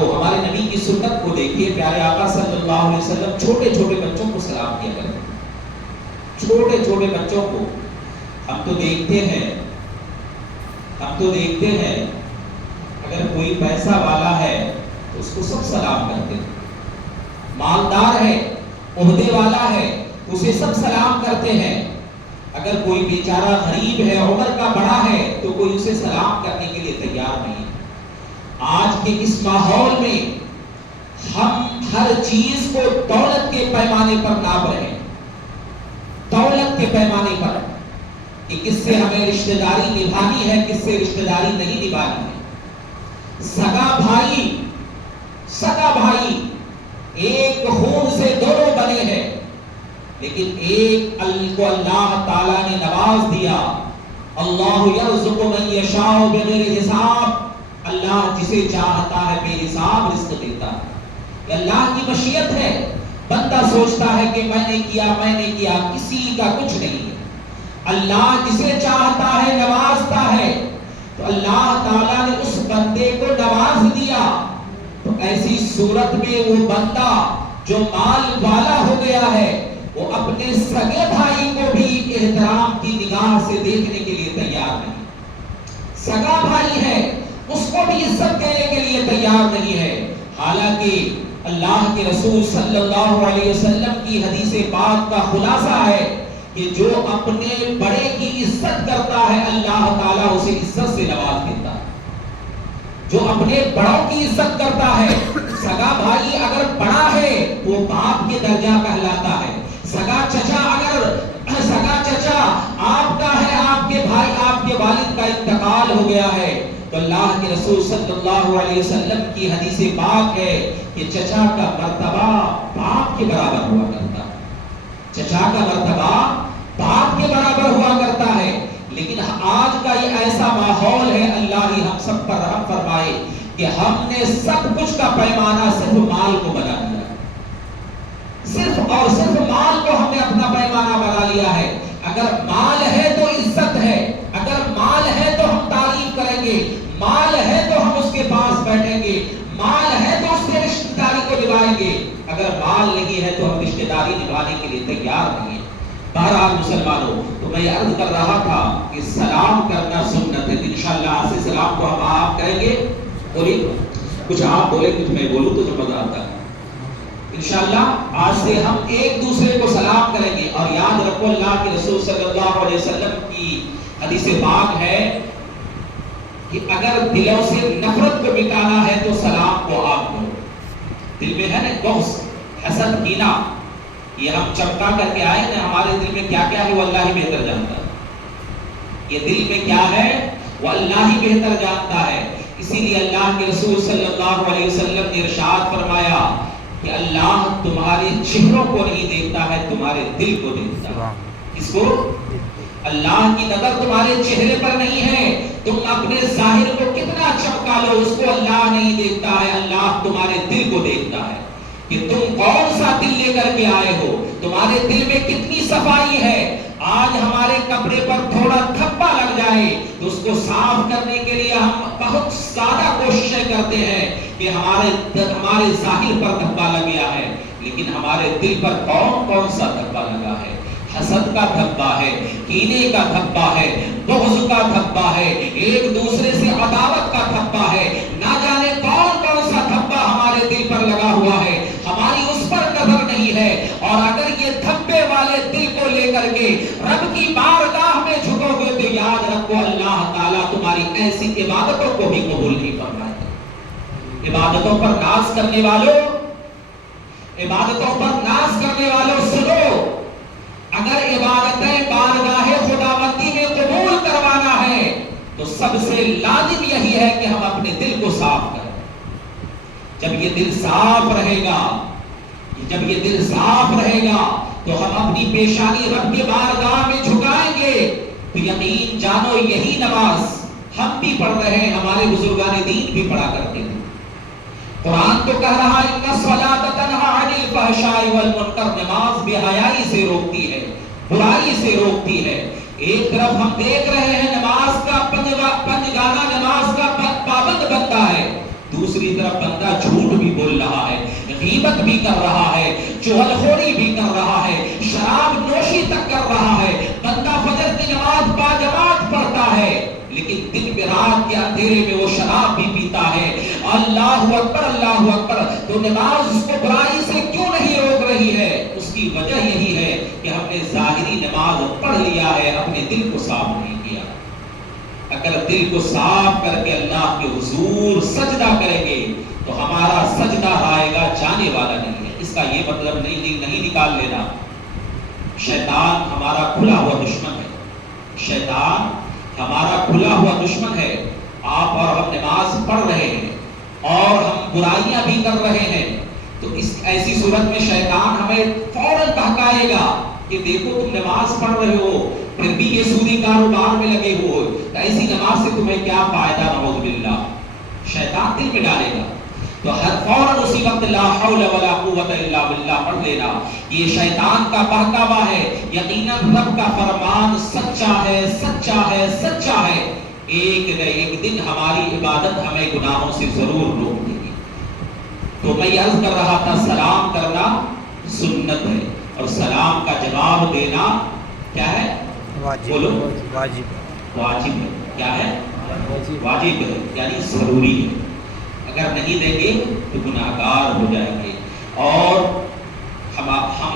ہو. ہمارے نبی کی سنت کو دیکھیے, پیارے آقا صلی اللہ علیہ وسلم چھوٹے چھوٹے بچوں کو سلام کیا کرتے ہیں. چھوٹے چھوٹے بچوں کو ہم تو دیکھتے ہیں اگر کوئی پیسہ والا ہے تو اس کو سب سلام کرتے ہیں, مالدار ہے, عہدے والا ہے, اسے سب سلام کرتے ہیں. اگر کوئی بیچارہ غریب ہے, عمر کا بڑا ہے, تو کوئی اسے سلام کرنے کے لیے تیار نہیں. آج کے اس ماحول میں ہم ہر چیز کو دولت کے پیمانے پر ناپ رہے ہیں, دولت کے پیمانے پر, کہ کس سے ہمیں رشتہ داری نبھانی ہے, کس سے رشتہ داری نہیں نبھانی ہے. سگا بھائی ایک خون سے دونوں بنے ہیں, لیکن ایک کو اللہ تعالیٰ نے نواز دیا. اللہ یرزق من یشاء بغیر حساب, اللہ جسے چاہتا ہے بے حساب رزق دیتا ہے. یہ اللہ کی مشیت ہے. بندہ سوچتا ہے کہ میں نے کیا, کسی کا کچھ نہیں ہے. اللہ جسے چاہتا ہے نوازتا ہے. تو اللہ تعالیٰ نے اس بندے کو نواز دیا, تو ایسی صورت میں وہ بندہ جو مال والا ہو گیا ہے, وہ اپنے سگے بھائی کو بھی احترام کی نگاہ سے دیکھنے کے لیے تیار نہیں. سگا بھائی ہے, اس کو بھی عزت دینے کے لیے تیار نہیں ہے. حالانکہ اللہ کے رسول صلی اللہ علیہ وسلم کی حدیث پاک کا خلاصہ ہے کہ جو اپنے بڑے کی عزت کرتا ہے, اللہ تعالیٰ اسے عزت سے نواز دیتا ہے. جو اپنے بڑوں کی عزت کرتا ہے, سگا بھائی اگر بڑا ہے وہ باپ کے درجہ کہلاتا ہے. سگا چچا آپ کا ہے, آپ کے بھائی, آپ کے والد کا انتقال ہو گیا ہے, تو اللہ کے رسول صلی اللہ علیہ وسلم کی حدیث پاک ہے کہ چچا کا مرتبہ باپ کے برابر ہوا کرتا ہے. چچا کا مرتبہ باپ کے برابر ہوا کرتا ہے. لیکن آج کا یہ ایسا ماحول ہے, اللہ ہی ہم سب پر رحم فرمائے, کہ ہم نے سب کچھ کا پیمانہ صرف مال کو بنا دیا. صرف مال کو ہم نے اپنا پیمانہ بنا لیا ہے. اگر مال ہے تو عزت ہے, اگر مال ہے تو ہم تعریف کریں گے, مال ہے تو ہم اس کے پاس بیٹھیں گے, مال ہے تو اس سے رشتہ داری کو نبھائیں گے. اگر مال نہیں ہے تو ہم رشتہ داری نبھانے کے لیے تیار نہیں ہیں. بہرحال مسلمانوں, تو میں یہ عرض کر رہا تھا کہ سلام کرنا سنت ہے. انشاءاللہ آج سے سلام کو ہم آپ کریں گے. کچھ آپ بولے, کچھ میں بولوں تو مزہ آتا ہے. انشاءاللہ آج سے ہم ایک دوسرے کو سلام کریں گے. اور یاد رکھو, اللہ کے رسول صلی اللہ علیہ وسلم کی حدیث پاک ہے کہ اگر دلوں سے نفرت کو مٹانا ہے تو سلام کو آپ کرو. دل میں ہے نا بغض, حسد, کینہ, یہ ہم چمکا کر کے آئے نا, ہمارے دل میں کیا کیا ہے وہ اللہ ہی بہتر جانتا ہے. یہ دل میں کیا ہے وہ اللہ ہی بہتر جانتا ہے. اسی لیے اللہ کے رسول صلی اللہ علیہ وسلم نے ارشاد فرمایا کہ اللہ تمہارے چہروں کو نہیں دیکھتا ہے, تمہارے دل کو دیکھتا ہے. اس کو اللہ کی نظر تمہارے چہرے پر نہیں ہے, تم اپنے ظاہر کو کتنا چمکا لو اس کو اللہ نہیں دیکھتا ہے, اللہ تمہارے دل کو دیکھتا ہے کہ تم کون سا دل لے کر کے آئے ہو, تمہارے دل میں کتنی صفائی ہے. آج ہمارے کپڑے پر تھوڑا دھبا لگ جائے تو اس کو صاف کرنے کے لیے ہم بہت زیادہ کوششیں کرتے ہیں کہ ہمارے ظاہر پر دھبا لگ گیا ہے, لیکن ہمارے دل پر کون سا دھبا لگا ہے. حسد کا دھبا ہے, کینے کا دھبا ہے, بغض کا دھبا ہے, ایک دوسرے سے عداوت کا دھبا ہے. نہ جانے کون سا دھبا ہمارے دل پر لگا ہوا ہے, ہماری اس پر قدر نہیں ہے. اور اگر یہ دھبے والے دل کو لے کر کے رب کی بارگاہ میں جھکو گے تو یاد رکھو اللہ تعالیٰ تمہاری ایسی عبادتوں کو بھی قبول نہیں فرمائے گا. عبادتوں پر ناز کرنے والوں سنو, اگر عبادتیں بارگاہ خداوندی میں قبول کروانا ہے تو سب سے لازم یہی ہے کہ ہم اپنے دل کو صاف کریں. جب یہ دل صاف رہے گا تو ہم اپنی پیشانی رب کے بارگاہ میں جھکائیں گے تو یقین جانو یہی نماز ہم بھی پڑھ رہے ہیں, ہمارے بزرگان دین بھی پڑھا کرتے تھے. قرآن تو کہہ رہا ہے ان الصلاۃ تنہی عن الفحشاء والمنکر, نماز بے حیائی سے روکتی ہے, برائی سے روکتی ہے. ایک طرف ہم دیکھ رہے ہیں نماز کا پنجگانہ نماز کا پابند بنتا ہے, دوسری طرف بندہ جھوٹ بھی بول رہا ہے، غیبت بھی کر رہا ہے، چغلخوری بھی کر رہا ہے، شراب نوشی تک کر رہا ہے، بندہ فجر کی نماز باجماعت پڑھتا ہے لیکن دن میں رات کے اندھیرے میں وہ شراب بھی پیتا ہے۔ اللہ اکبر اللہ اکبر۔ تو نماز اس کو برائی سے کیوں نہیں روک رہی ہے؟ اس کی وجہ یہی ہے کہ ہم نے ظاہری نماز پڑھ لیا ہے، اپنے دل کو صاف نہیں کیا۔ اگر دل کو صاف کر کے اللہ کے حضور سجدہ کریں گے تو ہمارا سجدہ آئے گا جانے والا نہیں ہے۔ اس کا یہ مطلب نہیں نکال لینا شیطان ہمارا کھلا ہوا دشمن ہے، شیطان ہمارا کھلا ہوا دشمن ہے۔ آپ اور ہم نماز پڑھ رہے ہیں اور ہم برائیاں بھی کر رہے ہیں تو اس ایسی صورت میں شیطان ہمیں فوراً بہکائے گا کہ دیکھو تم نماز پڑھ رہے ہو پھر بھی یہ سودی کاروبار میں لگے ہوئے ہو، تو ایسی نماز سے تمہیں کیا فائدہ؟ نعوذ باللہ، شیطان دل میں ڈالے گا۔ تو ہر فوراً اسی وقت لا حول ولا قوت الا باللہ پڑھ لینا۔ یہ شیطان کا بہکاوا ہے، یقیناً رب کا فرمان سچا ہے سچا ہے سچا ہے۔ ایک نہ ایک دن ہماری عبادت ہمیں گناہوں سے ضرور روک دے گی۔ تو میں عرض کر رہا تھا سلام کرنا سنت ہے اور سلام کا جواب دینا کیا ہے؟ بولو، واجب ہے۔ کیا ہے؟ واجب ہے، یعنی ضروری ہے۔ اگر نہیں دیں گے تو گناہگار ہو جائیں گے۔ اور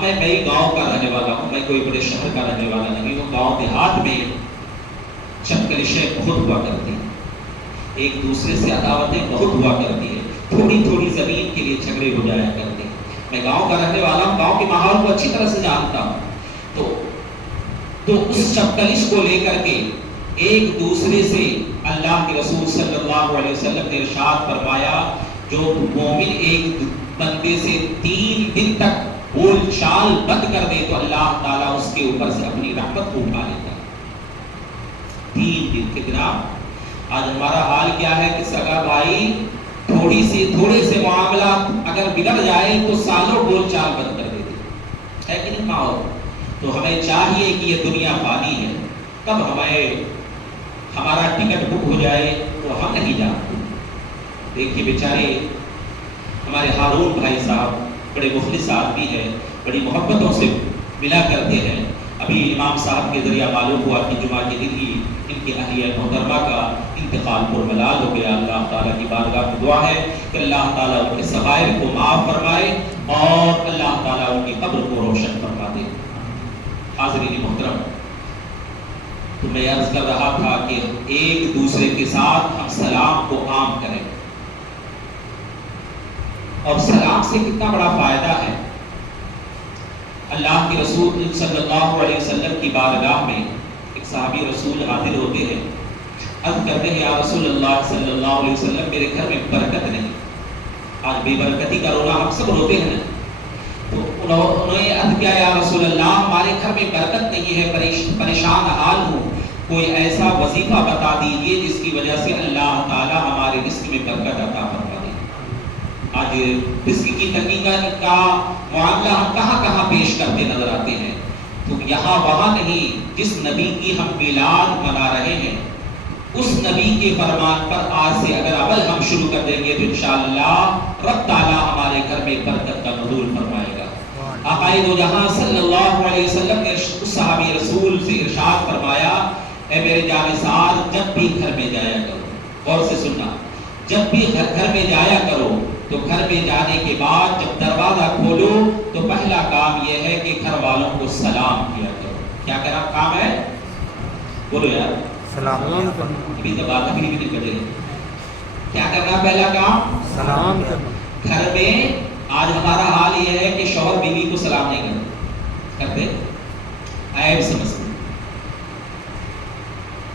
میں گاؤں کا رہنے والا ہوں، میں کوئی بڑے شہر کا رہنے والا نہیں ہوں۔ گاؤں دیہات میں چپکلشیں بہت ہوا کرتی ہیں، ایک دوسرے سے عداوتیں بہت ہوا کرتی ہیں، تھوڑی تھوڑی زمین کے لیے جھگڑے ہو جایا کرتے ہیں۔ میں گاؤں کا رہنے والا ہوں، گاؤں کے ماحول کو اچھی طرح سے جانتا ہوں۔ تو اس چپکلش کو لے کر کے ایک دوسرے سے اللہ کے رسول صلی اللہ علیہ وسلم نے ارشاد فرمایا جو مومن ایک بندے سے 3 دن تک بول چال بند کر دے تو اللہ تعالیٰ اس کے اوپر سے اپنی رحمت کو اٹھا لیتا ہے۔ 3 دن کتنا؟ آج ہمارا حال کیا ہے کہ سگا بھائی تھوڑے سے معاملات اگر بگڑ جائے تو سالوں بول چال بند کر دیتے ہے کہ نہیں ماحول؟ تو ہمیں چاہیے کہ یہ دنیا فانی ہے، کب ہمارا ٹکٹ بک ہو جائے تو ہم نہیں جانتے۔ دیکھیے بیچارے ہمارے ہارون بھائی صاحب بڑے مخلص آدمی ہیں، بڑی محبتوں سے ملا کرتے ہیں۔ ابھی امام صاحب کے ذریعہ معلوم ہوا کہ جمعہ کے دن ہی ان کی اہلیہ محترمہ کا انتقال پرملال ہو گیا۔ اللہ تعالیٰ کی بارگاہ میں دعا ہے کہ اللہ تعالیٰ ان کے صغائر کو معاف فرمائے اور اللہ تعالیٰ ان کی قبر کو روشن فرما دے۔ حاضرین محترم، تو میں عرض کر رہا تھا کہ ایک دوسرے کے ساتھ ہم سلام کو عام کریں، اور سلام سے کتنا بڑا فائدہ ہے۔ اللہ کے رسول صلی اللہ علیہ وسلم کی بارگاہ میں ایک صحابی رسول حاضر ہوتے ہیں، عرض کرتے ہیں یا رسول اللہ صلی اللہ علیہ وسلم میرے گھر میں برکت نہیں۔ آج بے برکتی کا رونا ہم سب روتے ہیں، تو انہوں نے عرض کیا یا رسول اللہ ہمارے گھر میں برکت نہیں ہے، پریشان حال ہوں، کوئی ایسا وظیفہ بتا دیجئے جس کی وجہ سے اللہ تعالی ہمارے رزق میں برکت عطا فرما دے۔ آج رزق کی تنگی کا معاملہ ہم کہاں کہاں پیش کرتے نظر آتے ہیں، تو یہاں وہاں نہیں، جس نبی کی ہم میلاد منا رہے ہیں اس نبی کے فرمان پر آج سے اگر عمل ہم شروع کر دیں گے تو انشاءاللہ رب تعالیٰ ہمارے گھر میں برکت کا نزول فرمائے گا۔ آقا دو جہاں صلی اللہ علیہ وسلم نے اس صحابی رسول سے ارشاد فرمایا اے میرے جانثار جب بھی گھر میں جایا کرو، غور سے سننا، جب بھی گھر میں جایا کرو تو گھر میں جانے کے بعد جب دروازہ کھولو تو پہلا کام یہ ہے کہ گھر والوں کو سلام کیا کرو۔ کیا کرنا کام ہے؟ بولو یار، سلام کرنا۔ ابھی زبان ابھی بھی نہیں کرے، کیا کرنا پہلا کام؟ سلام کرنا۔ گھر میں آج ہمارا حال یہ ہے کہ شوہر بیوی کو سلام نہیں کرتے، عیب سمجھتے،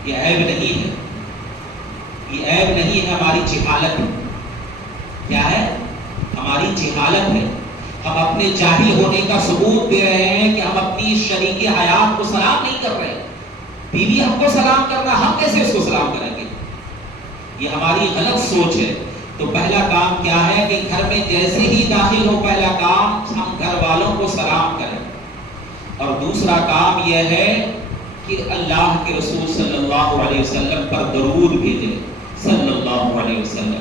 یہ عیب نہیں ہے، یہ عیب نہیں ہے، ہماری جہالت ہے۔ کیا ہے؟ ہماری جہالت ہے۔ ہم اپنے جاہل ہونے کا ثبوت دے رہے ہیں کہ ہم اپنی شریک حیات کو سلام نہیں کر رہے۔ بیوی ہم کو سلام کرنا، ہم کیسے اس کو سلام کریں گے؟ یہ ہماری غلط سوچ ہے۔ تو پہلا کام کیا ہے کہ گھر میں جیسے ہی داخل ہو پہلا کام ہم گھر والوں کو سلام کریں، اور دوسرا کام یہ ہے کہ اللہ کے رسول صلی اللہ علیہ وسلم پر درود بھیجیں صلی اللہ علیہ وسلم۔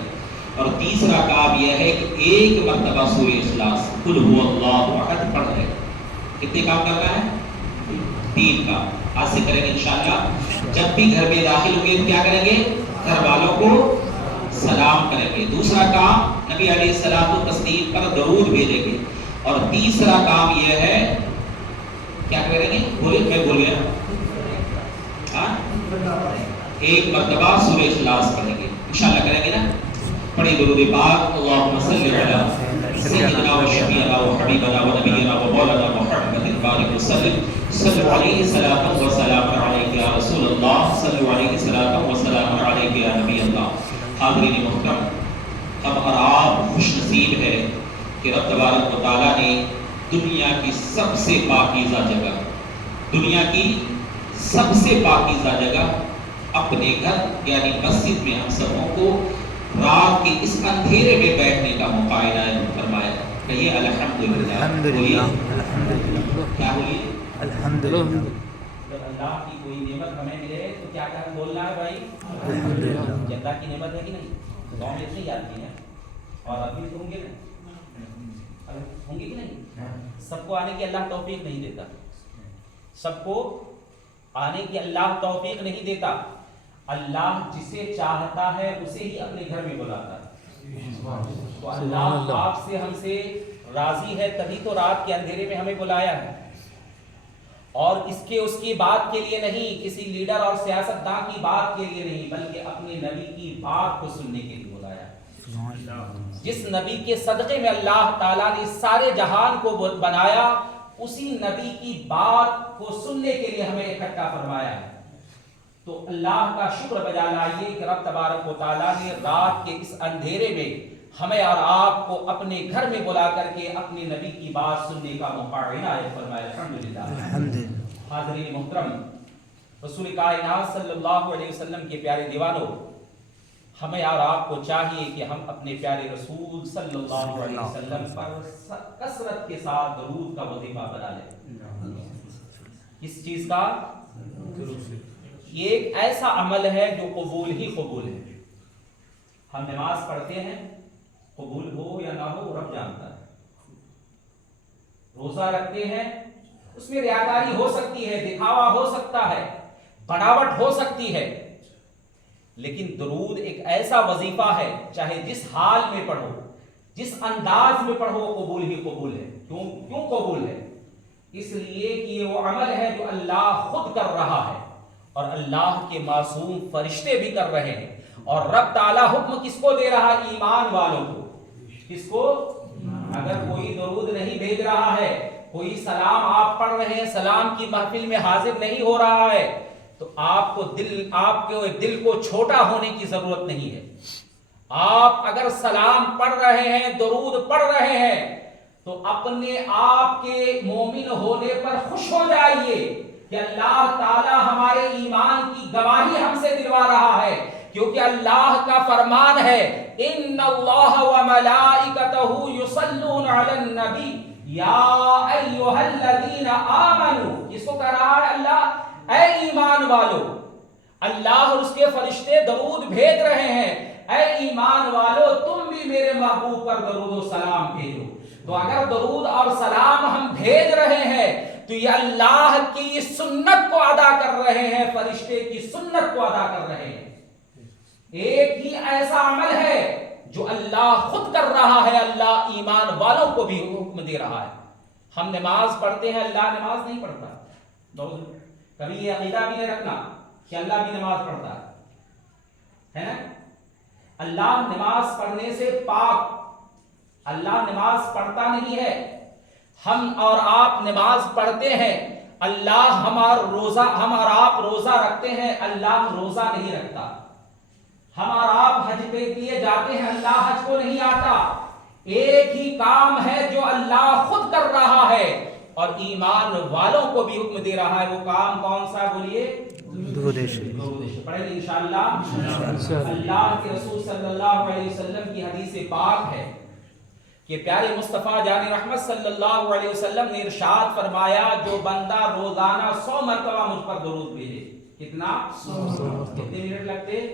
اور تیسرا کام یہ ہے کہ ایک مرتبہ سورہ اخلاص قل هو اللہ احد پڑھ رہے. کتنے کام کرنا ہے؟ 3 کام. آج سے کریں گے انشاءاللہ. جب بھی گھر میں داخل ہوں گے کیا کریں گے؟ گھر والوں کو سلام کریں گے. دوسرا کام نبی علیہ الصلوۃ والتسلیم پر درود بھیجیں گے. اور تیسرا کام یہ ہے کیا کریں گے؟ بولے میں بول گیا ایک مرتبہ سورہ اخلاص پڑھیں گے انشاءاللہ. کریں گے نا؟ پڑھیں درود پاک. اللہم صلی علی سیدنا و شفیعنا و حبیبنا و نبینا و مولانا محمد بارک وسلم. صلو علیہ صلاۃ و سلام علیک یا رسول اللہ. صلو علیہ صلاۃ و سلام علیک یا نبی اللہ. حاضرین محترم، ہم اور آپ خوش نصیب ہے کہ رب تبارک و تعالیٰ نے دنیا کی سب سے پاکیزہ جگہ، دنیا کی سب سے پاکیزہ جگہ اپنے گھر یعنی مسجد میں ہم سبوں کو رات کے اس اندھیرے میں بیٹھنے کا موقع عنایت فرمایا. کہیے الحمدللہ. الحمدللہ. کیا بولیے؟ الحمدللہ. جب اللہ کی کوئی نعمت ہمیں ملے تو کیا کہنا بولنا ہے بھائی؟ الحمدللہ. اللہ کی نعمت ہے کہ نہیں؟ گاؤں میں اتنی آتی ہے اور ابھی تو ہوں گے نا، ہوں گے کہ نہیں؟ سب کو آنے کی اللہ توفیق نہیں دیتا. سب کو آنے کی اللہ توفیق نہیں دیتا. اللہ جسے چاہتا ہے اسے ہی اپنے گھر میں بلاتا ہے. تو اللہ آپ سے ہم سے راضی ہے تبھی تو رات کے اندھیرے میں ہمیں بلایا ہے، اور اس کی بات کے لیے نہیں، کسی لیڈر اور سیاستدان کی بات کے لیے نہیں، بلکہ اپنے نبی کی بات کو سننے کے لیے بلایا ہے. جس نبی کے صدقے میں اللہ تعالیٰ نے سارے جہان کو بنایا، اسی نبی کی بات کو سننے کے لیے ہمیں اکٹھا فرمایا ہے. تو اللہ کا شکر بجا لائیے کہ رب تبارک و تعالیٰ نے رات کے اس اندھیرے میں ہمیں اور آپ کو اپنے گھر میں بلا کر کے اپنے نبی کی بات سننے کا موقع عنایت فرمایا. الحمدللہ. حاضرین محترم، رسول کائنات صلی اللہ علیہ وسلم کے پیارے دیوانوں، ہمیں اور آپ کو چاہیے کہ ہم اپنے پیارے رسول صلی اللہ علیہ وسلم پر کثرت کے ساتھ درود کا وظیفہ بنا لیں. کس چیز کا؟ یہ ایک ایسا عمل ہے جو قبول ہی قبول ہے. ہم نماز پڑھتے ہیں، قبول ہو یا نہ ہو رب جانتا ہے. روزہ رکھتے ہیں، اس میں ریاکاری ہو سکتی ہے، دکھاوا ہو سکتا ہے، بناوٹ ہو سکتی ہے، لیکن درود ایک ایسا وظیفہ ہے چاہے جس حال میں پڑھو، جس انداز میں پڑھو، قبول ہی قبول ہے. کیوں قبول ہے؟ اس لیے کہ یہ وہ عمل ہے جو اللہ خود کر رہا ہے اور اللہ کے معصوم فرشتے بھی کر رہے ہیں. اور رب تعالیٰ حکم کس کو دے رہا ہے؟ ایمان والوں کو. کس کو؟ اگر کوئی درود نہیں بھیج رہا ہے، کوئی سلام آپ پڑھ رہے ہیں، سلام کی محفل میں حاضر نہیں ہو رہا ہے، تو آپ کے دل کو چھوٹا ہونے کی ضرورت نہیں ہے. آپ اگر سلام پڑھ رہے ہیں، درود پڑھ رہے ہیں، تو اپنے آپ کے مومن ہونے پر خوش ہو جائیے کہ اللہ تعالی ہمارے ایمان کی گواہی ہم سے دلوا رہا ہے. کیونکہ اللہ کا فرمان ہے ان اللہ وملائکتہ یصلون علی النبی یا ایھا الذین آمنوا. اس کو کہہ رہا ہے اللہ، اے ایمان والو. اللہ اور اس کے فرشتے درود بھیج رہے ہیں، اے ایمان والو تم بھی میرے محبوب پر درود و سلام بھیجو. تو اگر درود اور سلام ہم بھیج رہے ہیں تو یہ اللہ کی سنت کو ادا کر رہے ہیں، فرشتے کی سنت کو ادا کر رہے ہیں. ایک ہی ایسا عمل ہے جو اللہ خود کر رہا ہے، اللہ ایمان والوں کو بھی حکم دے رہا ہے. ہم نماز پڑھتے ہیں، اللہ نماز نہیں پڑھتا. کبھی یہ عقیدہ بھی نہیں رکھنا کہ اللہ بھی نماز پڑھتا ہے نا. اللہ نماز پڑھنے سے پاک، اللہ نماز پڑھتا نہیں ہے. ہم اور آپ نماز پڑھتے ہیں، اللہ ہم اور آپ روزہ رکھتے ہیں، اللہ روزہ نہیں رکھتا. ہم اور آپ حج پہ لیے جاتے ہیں، اللہ حج کو نہیں آتا. ایک ہی کام ہے جو اللہ خود کر رہا ہے اور ایمان والوں کو بھی حکم دے رہا ہے. وہ کام کون سا؟ بولیے. درود شریف پڑھیں گے انشاءاللہ. اللہ کے رسول صلی اللہ علیہ وسلم کی حدیث پاک ہے کہ پیارے مصطفیٰ جان رحمت صلی اللہ علیہ وسلم نے ارشاد فرمایا، جو بندہ روزانہ 100 مرتبہ مجھ پر درود بھیجے. کتنا؟ 100. کتنے منٹ لگتے؟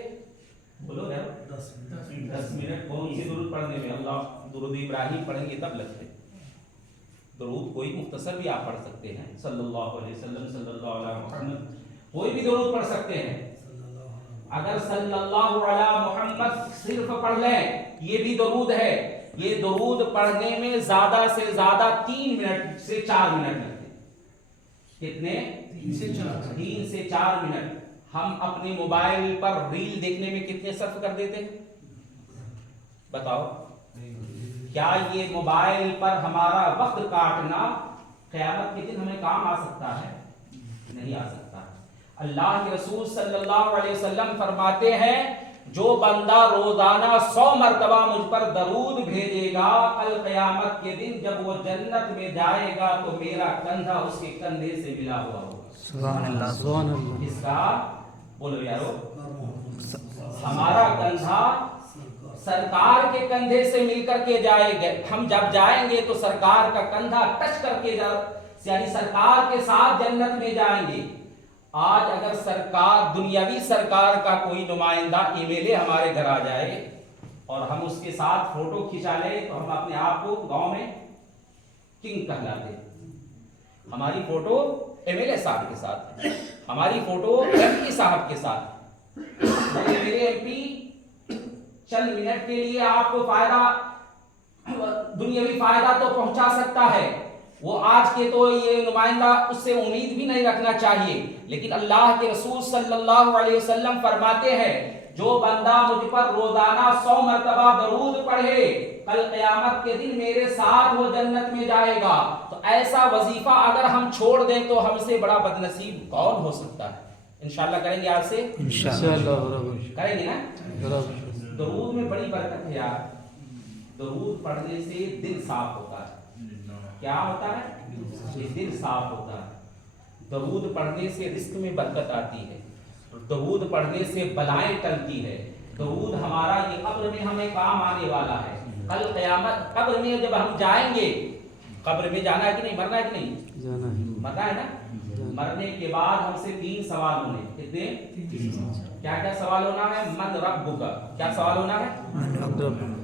بولو یار 10 منٹ کون سی درود پڑھنے میں؟ اللہ درود ابراہیم پڑھیں گے تب لگتے. درود کوئی مختصر بھی آپ پڑھ سکتے ہیں، صلی اللہ علیہ وسلم، صلی اللہ علیہ محمد، کوئی بھی درود پڑھ سکتے ہیں. اگر صلی اللہ علیہ محمد صرف پڑھ لیں یہ بھی درود ہے. یہ درود پڑھنے میں زیادہ سے زیادہ 3 منٹ سے 4 منٹ لگتے. کتنے؟ 3 سے 4 منٹ. ہم اپنے موبائل پر ریل دیکھنے میں کتنے صرف کر دیتے ہیں بتاؤ؟ کیا یہ موبائل پر ہمارا وقت کاٹنا قیامت کے دن ہمیں کام آ سکتا ہے؟ نہیں آ سکتا. اللہ کے رسول صلی اللہ علیہ وسلم فرماتے ہیں جو بندہ روزانہ 100 مرتبہ مجھ پر درود بھیجے گا القیامت کے دن جب وہ جنت میں جائے گا تو میرا کندھا اس کے کندھے سے ملا ہوا ہوگا. سبحان اللہ سبحان اللہ. اس کا بولو یارو، ہمارا کندھا سرکار کے کندھے سے مل کر کے جائے گا. ہم جب جائیں گے تو سرکار کا کندھا ٹچ کر کے یعنی سرکار کے ساتھ جنت میں جائیں گے. آج اگر سرکار دنیاوی سرکار کا کوئی نمائندہ ایم ایل اے ہمارے گھر آ جائے اور ہم اس کے ساتھ فوٹو کھینچا لیں تو ہم اپنے آپ کو گاؤں میں کنگ کہلاتے. ہماری فوٹو ایم ایل اے صاحب کے ساتھ، ہماری فوٹو ایم پی صاحب کے ساتھ. میرے ایم پی چند منٹ کے لیے آپ کو فائدہ، دنیاوی فائدہ تو پہنچا سکتا ہے، وہ آج کے تو یہ نمائندہ اس سے امید بھی نہیں رکھنا چاہیے. لیکن اللہ کے رسول صلی اللہ علیہ وسلم فرماتے ہیں جو بندہ مجھ پر روزانہ 100 مرتبہ درود پڑھے کل قیامت کے دن میرے ساتھ وہ جنت میں جائے گا. تو ایسا وظیفہ اگر ہم چھوڑ دیں تو ہم سے بڑا بدنصیب کون ہو سکتا ہے؟ انشاءاللہ کریں گے. آج سے انشاءاللہ کریں گے نا. درود میں بڑی برکت ہے یار. درود پڑھنے سے دل صاف ہوتا ہے. کیا ہوتا ہے؟ دل صاف ہوتا ہے. درود پڑھنے سے رزق میں برکت آتی ہے. درود پڑھنے سے بلائیں ٹلتی ہے. درود ہمارا یہ قبر میں ہمیں کام آنے والا ہے. کل قیامت قبر میں جب ہم جائیں گے، قبر میں جانا ہے کہ نہیں، مرنا ہے کہ نہیں؟ جانا ہے. مرنا ہے نا. مرنے کے بعد ہم سے 3 سوال ہونے. کتنے؟ کیا کیا سوال ہونا ہے؟ من ربک. کیا سوال ہونا ہے؟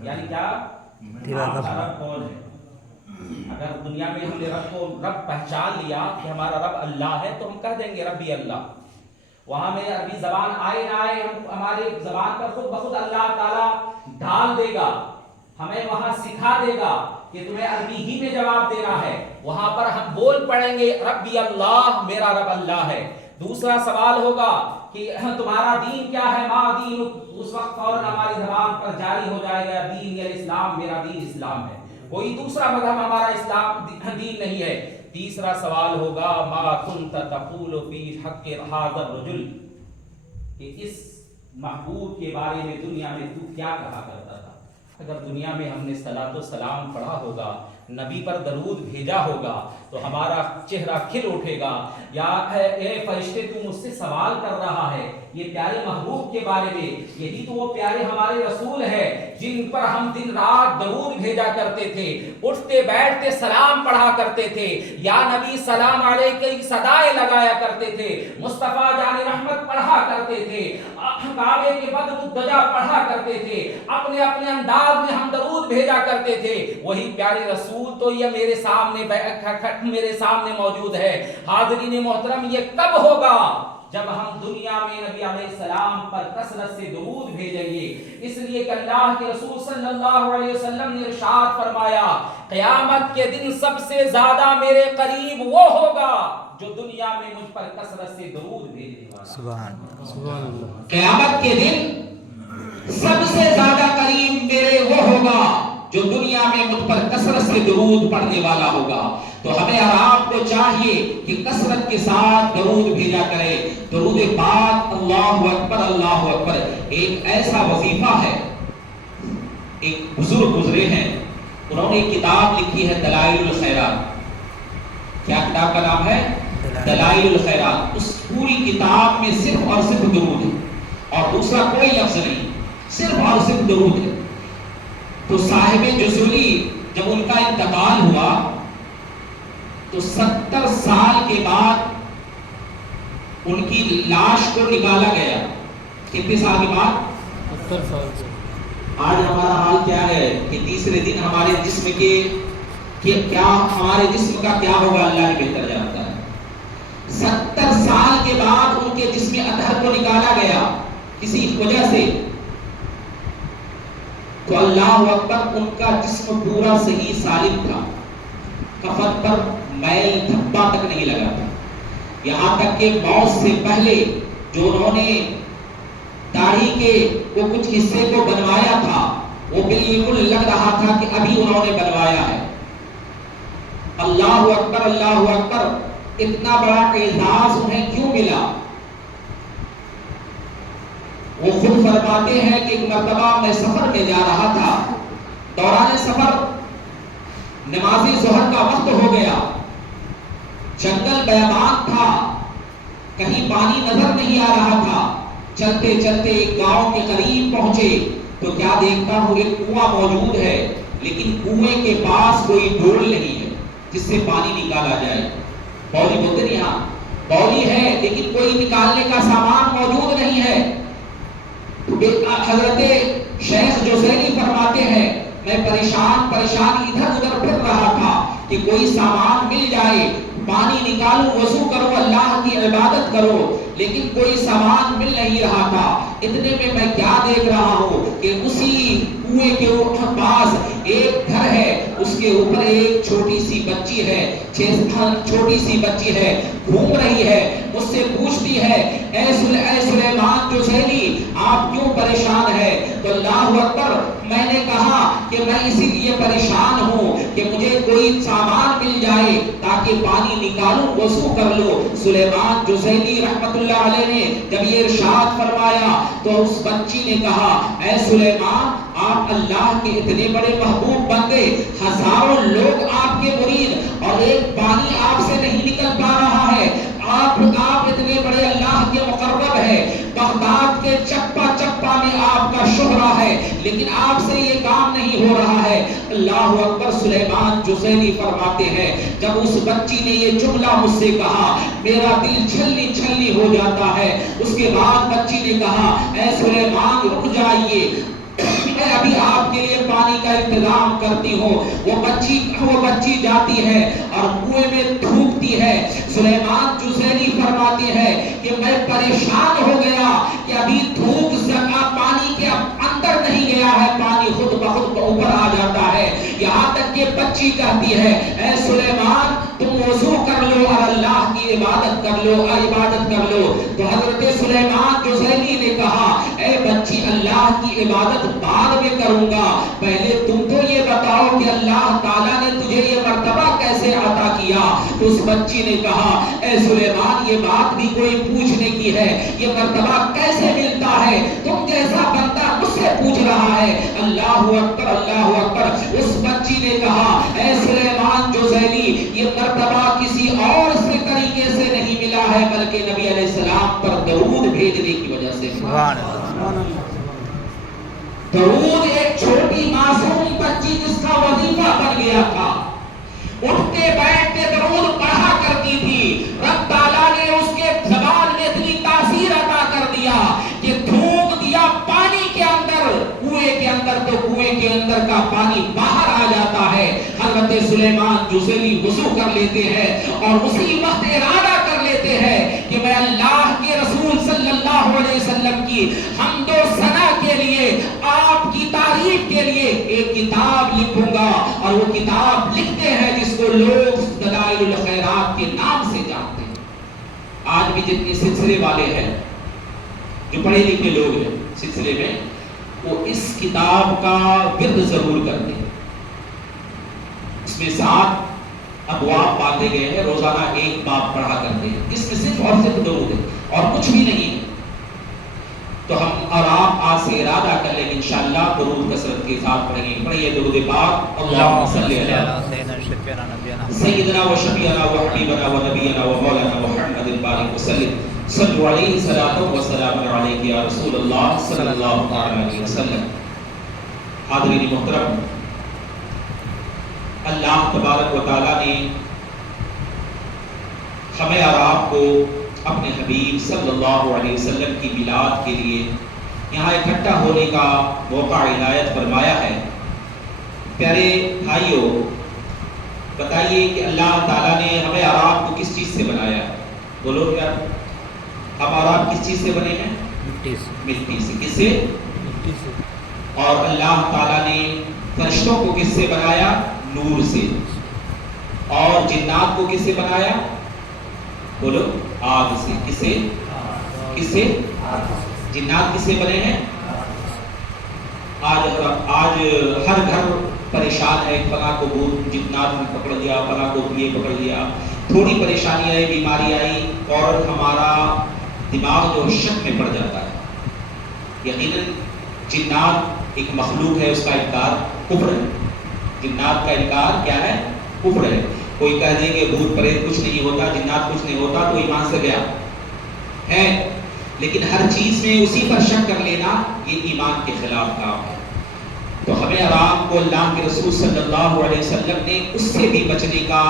یعنی کیا؟ رب کون ہے؟ اگر دنیا میں ہم نے رب کو رب پہچان لیا کہ ہمارا رب اللہ ہے تو ہم کہہ دیں گے ربی اللہ. وہاں میں عربی زبان آئے نہ آئے ہمارے زبان پر خود بخود اللہ تعالی ڈال دے گا. ہمیں وہاں سکھا دے گا کہ تمہیں عربی ہی میں جواب دینا ہے. وہاں پر ہم بول پڑیں گے ربی اللہ، میرا رب اللہ ہے. دوسرا سوال ہوگا کہ تمہارا دین کیا ہے؟ ما دین. اس وقت فوراً ہماری زبان پر جاری ہو جائے گا دین یا اسلام، میرا دین اسلام ہے، کوئی دوسرا مذہب ہمارا اسلام دین نہیں ہے. تیسرا سوال ہوگا ما کنت تقول فی حق هذا الرجل، کہ اس محبوب کے بارے میں دنیا میں تو کیا کہا کرتا تھا. اگر دنیا میں ہم نے صلاۃ و سلام پڑھا ہوگا، نبی پر درود بھیجا ہوگا تو ہمارا چہرہ کھل اٹھے گا. یا اے فرشتے تو مجھ سے سوال کر رہا ہے یہ پیارے محبوب کے بارے میں، یہی تو وہ پیارے ہمارے رسول ہے جن پر ہم دن رات درود بھیجا کرتے تھے، اٹھتے بیٹھتے سلام پڑھا کرتے تھے، یا نبی سلام علیکہ کی صدائیں لگایا کرتے تھے، مصطفیٰ جان رحمت پڑھا کرتے تھے، کعبے کے بدر الدجا پڑھا کرتے تھے، اپنے اپنے انداز میں ہم درود بھیجا کرتے تھے. وہی پیارے رسول تو یہ میرے سامنے موجود ہے. حاضرین محترم، یہ کب ہوگا؟ جب ہم دنیا میں نبی علیہ السلام پر کثرت سے درود بھیجیں گے. اس لیے کہ اللہ کے رسول صلی اللہ علیہ وسلم نے ارشاد فرمایا قیامت کے دن سب سے زیادہ میرے قریب وہ ہوگا جو دنیا میں مجھ پر کثرت سے درود بھیجنے والا. سبحان اللہ. قیامت کے دن سب سے زیادہ قریب میرے وہ ہوگا جو دنیا میں مجھ پر کثرت سے درود پڑھنے والا ہوگا. تو ہمیں اور آپ کو چاہیے کہ کثرت کے ساتھ درود بھیجا کرے. درود پاک اللہ اکبر اللہ اکبر ایک ایسا وظیفہ ہے. ایک بزرگ گزرے ہیں، انہوں نے ایک کتاب لکھی ہے دلائل الخیرات. کیا کتاب کا نام ہے؟ دلائل الخیرات. اس پوری کتاب میں صرف اور صرف درود ہے اور دوسرا کوئی لفظ نہیں، صرف اور صرف درود ہے. تو صاحب جزولی جب ان کا انتقال ہوا تو 70 سال کے بعد ان کی لاش کو نکالا گیا. کتنے سال کے بعد؟ آج ہمارا حال کیا ہے کہ تیسرے دن ہمارے جسم ہمارے جسم کا کیا ہوگا اللہ ہی بہتر جانتا ہے۔ 70 سال کے بعد ان کے جسم اطہر کو نکالا گیا کسی وجہ سے، تو اللہ اکبر، ان کا جسم پورا صحیح سالم تھا، کفن پر میل دھبا تک نہیں لگا تھا، یہاں تک کہ موت سے پہلے جو انہوں نے داڑھی کے وہ کچھ حصے کو بنوایا تھا وہ بالکل لگ رہا تھا کہ ابھی انہوں نے بنوایا ہے۔ اللہ اکبر اللہ اکبر، اتنا بڑا اعزاز انہیں کیوں ملا؟ وہ خود فرماتے ہیں کہ ایک مرتبہ میں سفر میں جا رہا تھا، دوران سفر نماز ظہر کا وقت ہو گیا، جنگل بیابان تھا، کہیں پانی نظر نہیں آ رہا تھا، چلتے چلتے ایک گاؤں کے قریب پہنچے تو کیا دیکھتا ہوں ایک کنواں موجود ہے، لیکن کنویں کے پاس کوئی ڈول نہیں ہے جس سے پانی نکالا جائے۔ بولی بولتے نہیں، ہاں بولی ہے لیکن کوئی نکالنے کا سامان موجود نہیں ہے۔ حضرت شیخ جوزیلی فرماتے ہیں میں پریشان ادھر ادھر پھر رہا تھا کہ کوئی سامان مل جائے، پانی نکالوں، وضو کرو، اللہ کی عبادت کرو، لیکن کوئی سامان مل نہیں رہا تھا۔ اتنے میں کیا دیکھ رہا ہوں کہ اسی کنویں کے پاس ایک گھر ہے، اس کے اوپر ایک چھوٹی سی بچی ہے، چھوٹی سی بچی ہے، گھوم رہی ہے، مجھ سے پوچھتی ہے اے سلیمان جوزیلی آپ کیوں پریشان ہے؟ تو اللہ اکبر، میں نے کہا کہ میں اسی لیے پریشان ہوں کہ مجھے کوئی سامان مل جائے تاکہ پانی نکالوں، وضو کر لو۔ سلیمان جوزیلی رحمت اللہ علیہ نے جب یہ ارشاد فرمایا تو اس بچی نے کہا اے سلیمان، آپ اللہ کے اتنے بڑے محبوب بندے، ہزاروں لوگ آپ کے مرید، اور ایک پانی آپ سے نہیں نکل پا رہا ہے، آپ اتنے بڑے اللہ کے مقرب ہے، بغداد کے چپا چپا میں آپ کا شہرہ ہے، لیکن آپ سے یہ کام نہیں ہو رہا ہے۔ اللہ اکبر۔ سلیمان جوزیلی فرماتے ہیں جب اس بچی نے یہ جملہ مجھ سے کہا میرا دل چھلنی چھلنی ہو جاتا ہے۔ اس کے بعد بچی نے کہا اے سلیمان رک جائیے، میں ابھی آپ کے لیے پانی کا انتظام کرتی ہوں۔ وہ بچی جاتی ہے اور کنویں میں تھوکتی ہے۔ سلیمان جوزیلی فرماتے ہیں کہ میں پریشان ہو گیا کہ ابھی تھوک پانی کے اندر نہیں گیا ہے، پانی خود بخود اوپر آ جاتا ہے، یہاں تک کہ بچی کہتی ہے اے سلیمان تم وضو کر لو اور اللہ کی عبادت کر لو۔ تو حضرت سلیمان جوزیلی نے کہا اے بچی، اللہ کی عبادت بعد میں کروں گا، پہلے تم تو یہ بتاؤ کہ اللہ تعالیٰ نے تجھے یہ مرتبہ کیسے عطا کیا؟ تو اس بچی نے کہا اے سلیمان، یہ بات بھی کوئی پوچھنے کی ہے، یہ مرتبہ کیسے ملتا ہے؟ تم جیسا بندہ مجھ سے پوچھ رہا ہے۔ اللہ اکبر اللہ اکبر۔ اس بچی نے کہا اے سلیمان جوزیلی، یہ مرتبہ کسی اور سے طریقے سے نہیں ملا ہے بلکہ نبی علیہ السلام پر درود بھیجنے کی وجہ سے ملا۔ درود ایک چھوٹی معصوم بچی جس کا وظیفہ بن گیا تھا، اٹھتے بیٹھتے درود پڑھا کرتی تھی، رب تعالیٰ نے اس کے زبان میں اتنی تاثیر عطا کر دیا کہ تھوک دیا پانی کے اندر، کنویں کے اندر، تو کنویں کے اندر کا پانی باہر آ جاتا ہے۔ حضرت سلیمان جوزیلی وضو کر لیتے ہیں اور اسی وقت ارادہ کر لیتے ہیں کہ میں اللہ کے رسول صلی اللہ علیہ وسلم کی حمد و ثنا کے لیے، آپ کی تعریف کے لیے ایک کتاب لکھوں گا، اور وہ کتاب لکھتے ہیں جس کو لوگ دلائل الخیرات کے نام سے جانتے ہیں۔ آج بھی جتنے سلسلے والے ہیں، جو پڑھے لکھے لوگ ہیں سلسلے میں، وہ اس کتاب کا ورد ضرور کرتے ہیں۔ اس میں 7 ابواب بانٹے گئے ہیں، روزانہ ایک باب پڑھا کرتے ہیں، جس میں صرف اور صرف درود ہے اور کچھ بھی نہیں ہے۔ تو ہم اور آپ آج سے ارادہ کر لیں کہ انشاءاللہ درود کثرت کے ساتھ پڑھیں گے۔ پڑھیے درود پاک، اللہم صلی علی سیدنا و شفیعنا و حبیبنا و نبینا و مولانا محمد بارک وسلم، صلو علیہ صلاۃ و سلام علیک یا رسول اللہ صلی اللہ علیہ وسلم۔ حاضرین محترم، اللہ تبارک و تعالیٰ نے ہمیں اور آپ کو اپنے حبیب صلی اللہ علیہ وسلم کی میلاد کے لیے یہاں اکٹھا ہونے کا موقع عنایت فرمایا ہے۔ پیارے بھائیوں، بتائیے کہ اللہ تعالیٰ نے ہمیں عرب کو کس چیز سے بنایا ہے؟ بولو یار، ہم عرب کس چیز سے بنے ہیں؟ مٹی سے۔ مٹی سے۔ کس سے؟ مٹی سے۔ اور اللہ تعالیٰ نے فرشتوں کو کس سے بنایا؟ نور سے۔ اور جنات کو کس سے بنایا؟ بولو، آگ سے۔ کس سے؟ کس سے؟ جنات کس سے بنے ہیں؟ آج ہر گھر پریشان ہے، فلاں کو جنات نے پکڑ لیا، فلاں کو یہ پکڑ لیا، تھوڑی پریشانی آئی، بیماری آئی اور ہمارا دماغ جو شک میں پڑ جاتا ہے۔ یقیناً جنات ایک مخلوق ہے، اس کا انکار کفر ہے۔ جنات کا انکار کیا ہے؟ کفر ہے۔ کوئی کہہ دے کہ بھوت پریت کچھ نہیں ہوتا، جنات کچھ نہیں ہوتا، تو ایمان سے گیا ہے۔ لیکن ہر چیز میں اسی پر شک کر لینا یہ ایمان کے خلاف کام ہے۔ تو ہمیں آرام کو اللہ کے رسول صلی اللہ علیہ وسلم نے اس سے بھی بچنے کا،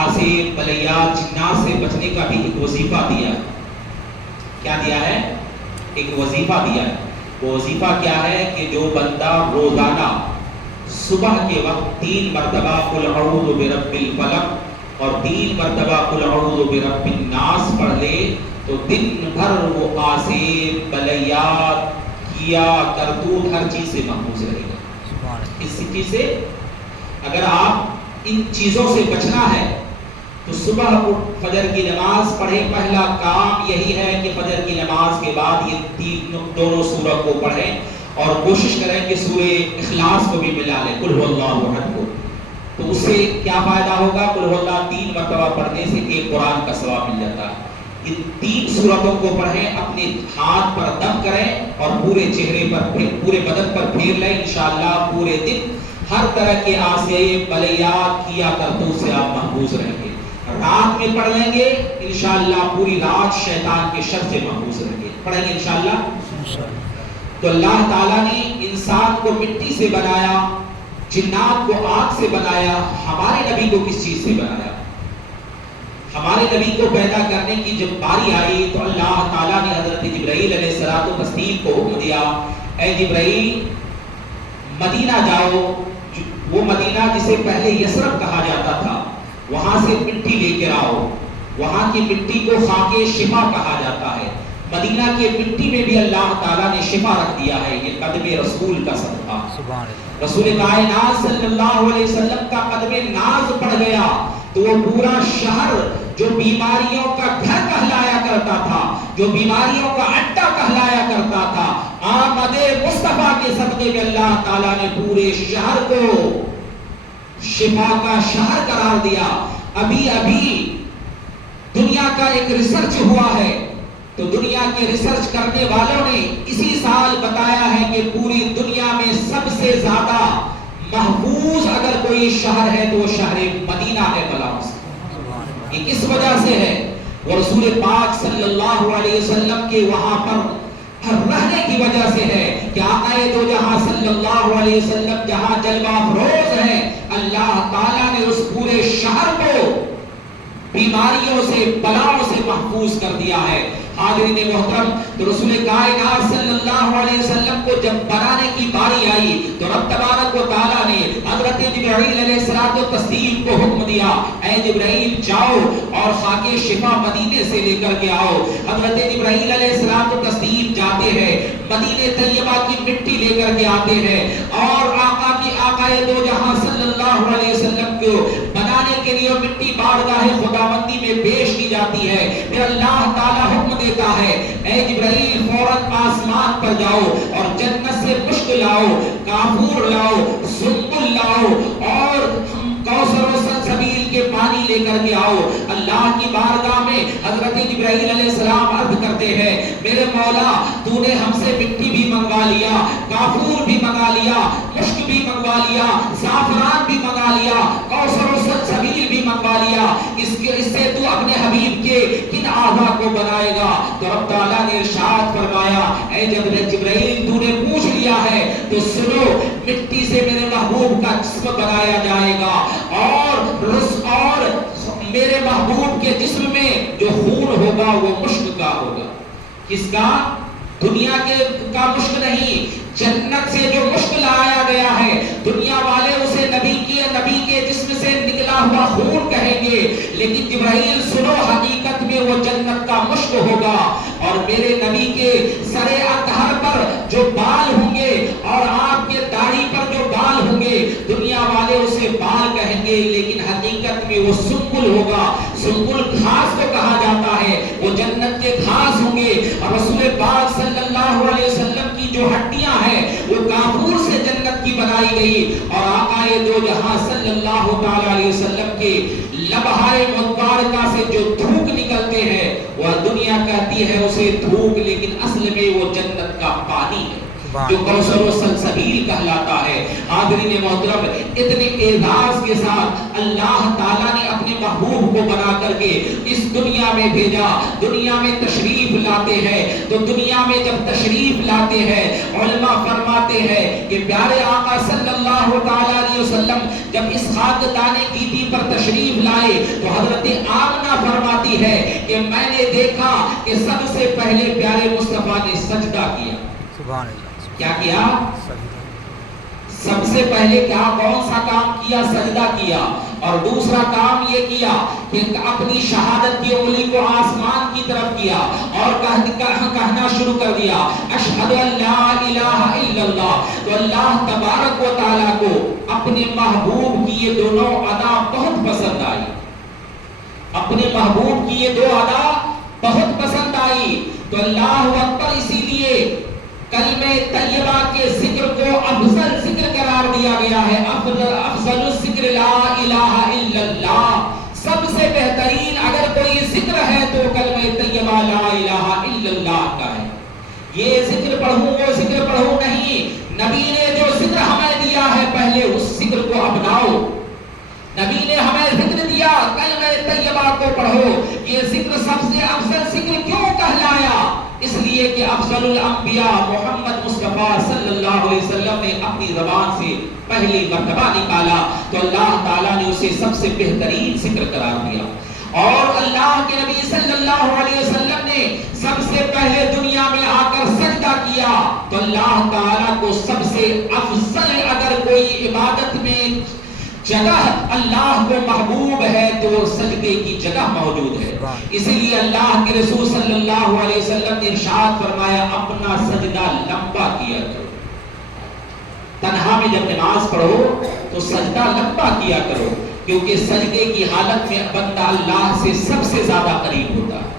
آسے بلیات جنات سے بچنے کا بھی ایک وظیفہ دیا ہے۔ کیا دیا ہے؟ ایک وظیفہ دیا ہے۔ وہ وظیفہ کیا ہے کہ جو بندہ روزانہ صبح کے وقت 3 مرتبہ قل اعوذ برب الفلق اور 3 مرتبہ قل اعوذ برب الناس پڑھ لے تو دن بھر وہ آسیب، بلیات، کیا کرتوت ہر چیز سے محفوظ رہے گا۔ اس چیز سے اگر آپ ان چیزوں سے بچنا ہے تو صبح اٹھ فجر کی نماز پڑھیں۔ پہلا کام یہی ہے کہ فجر کی نماز کے بعد یہ دونوں سورہ کو پڑھیں اور کوشش کریں کہ سورہ اخلاص کو بھی ملا لیں، قل هو اللہ احد کو۔ تو اس سے کیا فائدہ ہوگا؟ قل هو اللہ 3 مرتبہ پڑھنے سے ایک قرآن کا ثواب مل جاتا ہے۔ ان 3 سورتوں کو پڑھیں، اپنے ہاتھ پر دم کریں اور پورے چہرے پر پورے بدن پر پھیر لیں۔ انشاءاللہ پورے دن ہر طرح کے آسیب، بلیات، کیا کرتوت سے آپ محفوظ رہیں گے۔ رات میں پڑھ لیں گے انشاءاللہ پوری رات شیطان کے شر سے محفوظ رہیں گے۔ پڑھیں گے انشاءاللہ۔ تو اللہ تعالیٰ نے انسان کو مٹی سے بنایا، جنات کو آگ سے بنایا، ہمارے نبی کو کس چیز سے بنایا؟ ہمارے نبی کو پیدا کرنے کی جب باری آئی تو اللہ تعالیٰ نے حضرت جبرائیل علیہ الصلوۃ والتسلیم کو حکم دیا، اے جبرائیل مدینہ جاؤ، وہ مدینہ جسے پہلے یثرب کہا جاتا تھا، وہاں سے مٹی لے کر آؤ۔ وہاں کی مٹی کو خاک شفا کہا جاتا ہے۔ مدینہ کی مٹی میں بھی اللہ تعالیٰ نے شفا رکھ دیا ہے، یہ قدم رسول کا صدقہ۔ رسول کائنات صلی اللہ علیہ وسلم کا قدم ناز پڑ گیا تو وہ پورا شہر جو بیماریوں کا گھر کہلایا کرتا تھا، جو بیماریوں کا اڈا کہلایا کرتا تھا، آمد مصطفیٰ کے صدقے میں اللہ تعالیٰ نے پورے شہر کو شفا کا شہر قرار دیا۔ ابھی دنیا کا ایک ریسرچ ہوا ہے تو دنیا کے ریسرچ کرنے والوں نے اسی سال بتایا ہے کہ پوری دنیا میں سب سے زیادہ محفوظ اگر کوئی شہر ہے تو وہ شہر مدینہ ہے بلاؤں سے۔ یہ کس وجہ سے ہے؟ وہ رسول پاک صلی اللہ علیہ وسلم کے وہاں پر رہنے کی وجہ سے ہے کہ آقا دو جہاں صلی اللہ علیہ وسلم جہاں جلوہ افروز ہیں، اللہ تعالیٰ نے اس پورے شہر کو بیماریوں سے، بلاؤں سے محفوظ کر دیا ہے۔ حاضرین محترم، تو رسول کائنات صلی اللہ علیہ وسلم کو جب بنانے کی باری آئی تو رب تبارک و تعالیٰ نے حضرت جبرائیل علیہ الصلوۃ والتسلیم کو حکم دیا، اے جبرائیل جاؤ اور خاک شفا مدینے سے لے کر کے آؤ۔ حضرت جبرائیل علیہ الصلوۃ والتسلیم جاتے ہیں، مدینہ طیبہ کی مٹی لے کر کے آتے ہیں اور آقا دو جہاں صلی اللہ علیہ وسلم کو بنانے کے لیے مٹی بارگاہ خداوندی میں پیش کی جاتی ہے۔ پھر اللہ تعالیٰ حکم دیتا ہے، اے جبرائیل فوراً آسمان پر جاؤ اور جنت سے مشک لاؤ، کافور لاؤ، سنبل لاؤ اور کوثر و سلسبیل کے پانی لے کر کے آؤ۔ اللہ کی بارگاہ میں حضرت جبرائیل علیہ السلام عرض کرتے ہیں، میرے مولا تو نے ہم سے مٹی بھی منگوا لیا، کافور بھی منگا لیا، مشک بھی منگوا لیا، زعفران بھی منگا لیا، کوثر و سلسبیل بھی منگوا لیا، اس سے تو اپنے حبیب کے کن اعضاء کو بنائے گا؟ تو رب تعالیٰ نے ارشاد فرمایا، اے جبرائیل تو نے پوچھ لیا ہے تو سنو، مٹی سے میرے محبوب کا جسم بنایا جائے گا اور میرے محبوب کے جسم میں جو خون ہوگا وہ مشک کا ہوگا۔ کس کا؟ دنیا کا مشک نہیں، جنت سے جو مشک لایا گیا ہے، دنیا والے اسے نبی کے جسم سے نکلا ہوا خون کہیں گے، لیکن جبرائیل سنو، حقیقت میں وہ جنت کا مشک ہوگا۔ اور میرے نبی کے سر اطہر پر جو بال ہوں گے اور آپ کے داڑھی پر جو بال ہوں گے، دنیا والے اسے بال کہیں گے، لیکن حقیقت میں وہ سنبل ہوگا۔ سنبل گھاس کو کہا جاتا ہے، وہ جنت کے گھاس ہوں گے۔ اور رسول پاک صلی اللہ علیہ وسلم کی جو ہڈیاں ہیں وہ کافور سے جنت کی بنائی گئی، اور آقا دو جہاں صلی اللہ تعالی علیہ وسلم کے لبہائے مبارکہ سے جو تھوک نکلتے ہیں، وہ دنیا کہتی ہے اسے تھوک، لیکن اصل میں وہ جنت کا پانی ہے جو کوثر و سلسبیل کہلاتا ہے۔ حاضرین محترم، اتنے اعزاز کے ساتھ اللہ تعالیٰ نے اپنے محبوب کو بنا کر کے اس دنیا میں بھیجا۔ دنیا میں تشریف لاتے ہیں تو دنیا میں جب تشریف لاتے ہیں، علماء فرماتے ہیں کہ پیارے آقا صلی اللہ تعالیٰ علیہ وسلم جب اس خاکدان گیتی پر تشریف لائے تو حضرت آمنہ فرماتی ہے کہ میں نے دیکھا کہ سب سے پہلے پیارے مصطفیٰ نے سجدہ کیا۔ سبحان اللہ۔ کیا کیا؟ سب سے پہلے کون سا کام کیا؟ سجدہ کیا۔ اور دوسرا کام یہ کیا کہ اپنی شہادت کی انگلی کو آسمان کی طرف کیا اور کہنا شروع کر دیا، اشہد ان لا الہ الا اللہ۔ تو اللہ تبارک و تعالیٰ کو اپنے محبوب کی یہ دونوں ادا بہت پسند آئی، اپنے محبوب کی یہ دو ادا بہت پسند آئی۔ تو اللہ اکبر، اسی لیے کلمہ طیبہ کے ذکر کو افضل ذکر قرار دیا گیا ہے۔ افضل الذکر لا الہ الا اللہ۔ سب سے بہترین اگر کوئی ذکر ہے تو کلمہ طیبہ لا الہ الا اللہ کا ہے۔ یہ ذکر پڑھوں وہ ذکر پڑھوں نہیں، نبی نے جو ذکر ہمیں دیا ہے پہلے اس ذکر کو اپناؤ۔ نبی نے ہمیں ذکر دیا، کلمہ طیبہ کو پڑھو۔ یہ ذکر سب سے افضل ذکر کیوں کہلایا؟ اس لیے کہ افضل الانبیاء محمد مصطفیٰ صلی اللہ علیہ وسلم نے اپنی زبان سے پہلی مرتبہ نکالا تو اللہ تعالیٰ نے اسے سب سے بہترین ذکر قرار دیا۔ اور اللہ کے نبی صلی اللہ علیہ وسلم نے سب سے پہلے دنیا میں آ کر سجدہ کیا تو اللہ تعالیٰ کو سب سے افضل اگر کوئی عبادت میں جگہ اللہ کو محبوب ہے تو سجدے کی جگہ موجود ہے۔ اسی لیے اللہ کے رسول صلی اللہ علیہ وسلم نے ارشاد فرمایا، اپنا سجدہ لمبا کیا کرو۔ تنہا میں جب نماز پڑھو تو سجدہ لمبا کیا کرو، کیونکہ سجدے کی حالت میں بندہ اللہ سے سب سے زیادہ قریب ہوتا ہے۔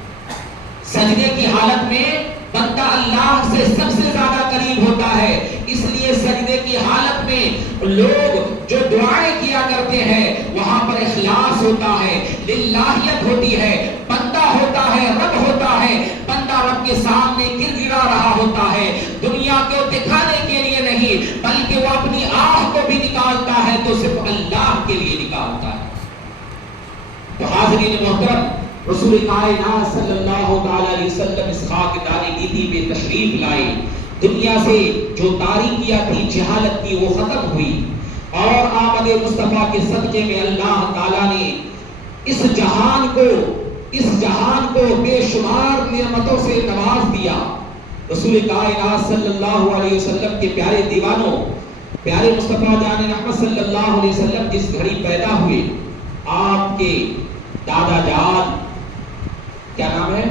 سجدے کی حالت میں بندہ اللہ سے سب سے زیادہ قریب ہوتا ہے۔ اس لیے سجدے کی حالت میں لوگ جو دعائیں کیا کرتے ہیں وہاں پر اخلاص ہوتا ہے، للہیت ہوتی ہے، بندہ ہوتا ہے، رب ہوتا ہے، بندہ رب کے سامنے گر گرا رہا ہوتا ہے، دنیا کو دکھانے کے لیے نہیں بلکہ وہ اپنی آہ کو بھی نکالتا ہے تو صرف اللہ کے لیے نکالتا ہے۔ تو حاضرین محترم، رسول کائنات صلی اللہ تعالی علیہ وسلم اس خاکدان گیتی میں تشریف لائے، دنیا سے جو تاریکیاں تھی، جہالت تھی، وہ ختم ہوئی، اور آمد مصطفیٰ کے صدقے میں اللہ تعالیٰ نے اس جہان کو بے شمار نعمتوں سے نواز دیا۔ رسول کائنات صلی اللہ علیہ وسلم کے پیارے دیوانوں، پیارے مصطفیٰ جان احمد صلی اللہ علیہ وسلم جس گھڑی پیدا ہوئے، آپ کے دادا جان کیا نام ہے؟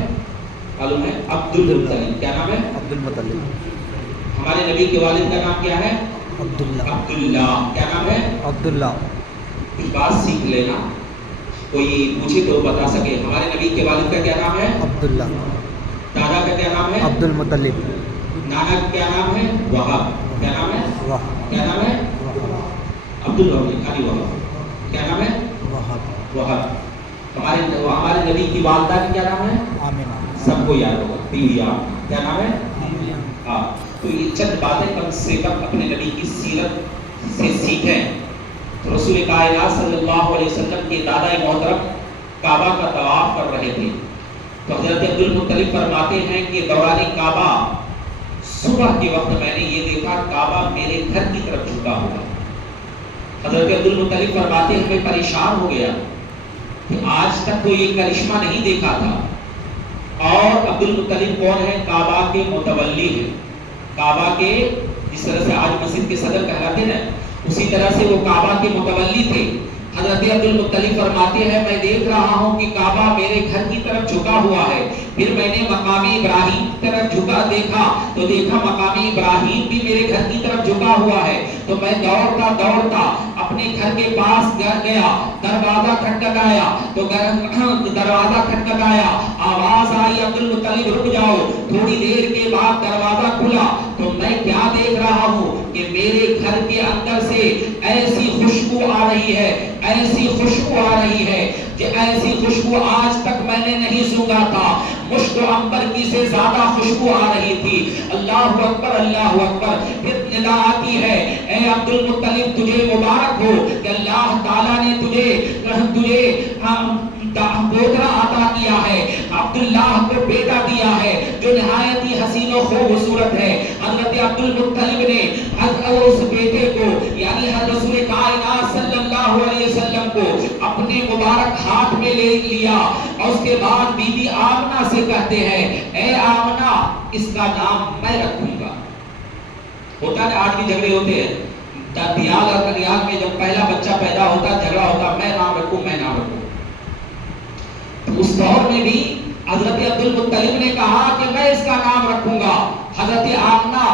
معلوم ہے؟ عبد المطلب۔ کیا نام ہے؟ عبد المطلب۔ ہمارے نبی کے والد کا نام کیا ہے؟ عبداللہ۔ کیا نام ہے؟ عبداللہ۔ کچھ بات سیکھ لینا، کوئی پوچھے تو بتا سکے۔ ہمارے نبی کے والد کا کیا نام ہے؟ عبداللہ۔ دادا کا کیا نام ہے؟ عبد المطلب۔ نانا کا کیا نام ہے؟ وہاب۔ کیا نام ہے؟ وہاب۔ کیا نام ہے؟ عبداللہ علی وہاب۔ کیا نام ہے؟ وہاب۔ وہاب۔ ہمارے نبی کی والدہ کا کیا نام ہے؟ آمینہ۔ سب کو یاد ہوگا، بیوی آپ کیا نام ہے؟ آمینہ۔ ہاں، تو یہ چند باتیں کم سے کم اپنے نبی کی سیرت سے سیکھیں۔ تو رسول کائنات صلی اللہ علیہ وسلم کے دادا محترم کعبہ کا طواف کر رہے تھے تو حضرت عبد المطلب فرماتے ہیں کہ دوران کعبہ صبح کے وقت میں نے یہ دیکھا کعبہ میرے گھر کی طرف جھکا ہوا۔ حضرت عبد المطلب فرماتے ہیں میں پریشان ہو گیا کہ آج تک تو یہ کرشمہ نہیں دیکھا تھا اور عبد المطلب کون ہے؟ کعبہ کے متولی ہیں. کعبہ کے جس طرح سے آج مسجد کے صدر کہلاتے ہیں اسی طرح سے وہ کعبہ کے متولی تھے. حضرت عبد المطلب فرماتے ہیں میں دیکھ رہا ہوں کہ کعبہ میرے گھر کی طرف جھکا ہوا ہے. پھر میں نے مقام ابراہیم کی طرف جھکا دیکھا تو دیکھا مقام ابراہیم بھی میرے گھر کی طرف جھکا ہوا ہے. تو میں دوڑتا دوڑتا اپنے گھر کے پاس گیا, دروازہ کھٹکھٹایا تو دروازہ کھٹکھٹایا, آواز آئی عبد المطلب رک جاؤ. تھوڑی دیر کے بعد دروازہ کھلا تو میں کیا دیکھ رہا ہوں کہ میرے گھر کے اندر سے ایسی خوشبو آ رہی ہے, ایسی خوشبو آ رہی ہے کہ ایسی خوشبو آج تک میں نے نہیں سونگا تھا. مشک و عنبر کی سے زیادہ خوشبو آ رہی تھی. اللہ اکبر اللہ اکبر. پھر ندا آتی ہے اے عبد المطلب تجھے مبارک ہو کہ اللہ تعالیٰ نے تجھے پوترا عطا کیا ہے, عبداللہ کو بیٹا دیا ہے جو نہایت ہی حسین و خوبصورت ہے. حضرت عبد المطلب نے اس بیٹے کو یعنی حضرت رسول کائنات صلی اللہ علیہ وسلم کو اپنے مبارک ہاتھ میں لے لیا اور اس کے بعد بی بی آمنہ سے کہتے ہیں اے آمنہ اس کا نام میں رکھوں گا. ہوتا ہے آج بھی جھگڑے ہوتے ہیں دیال اور کنیال میں, جب پہلا بچہ پیدا ہوتا جھگڑا ہوتا میں نام رکھوں میں نام رکھوں. اس دور میں بھی حضرت عبد المطلب نے کہا کہ میں اس کا نام رکھوں گا. حضرت آمنہ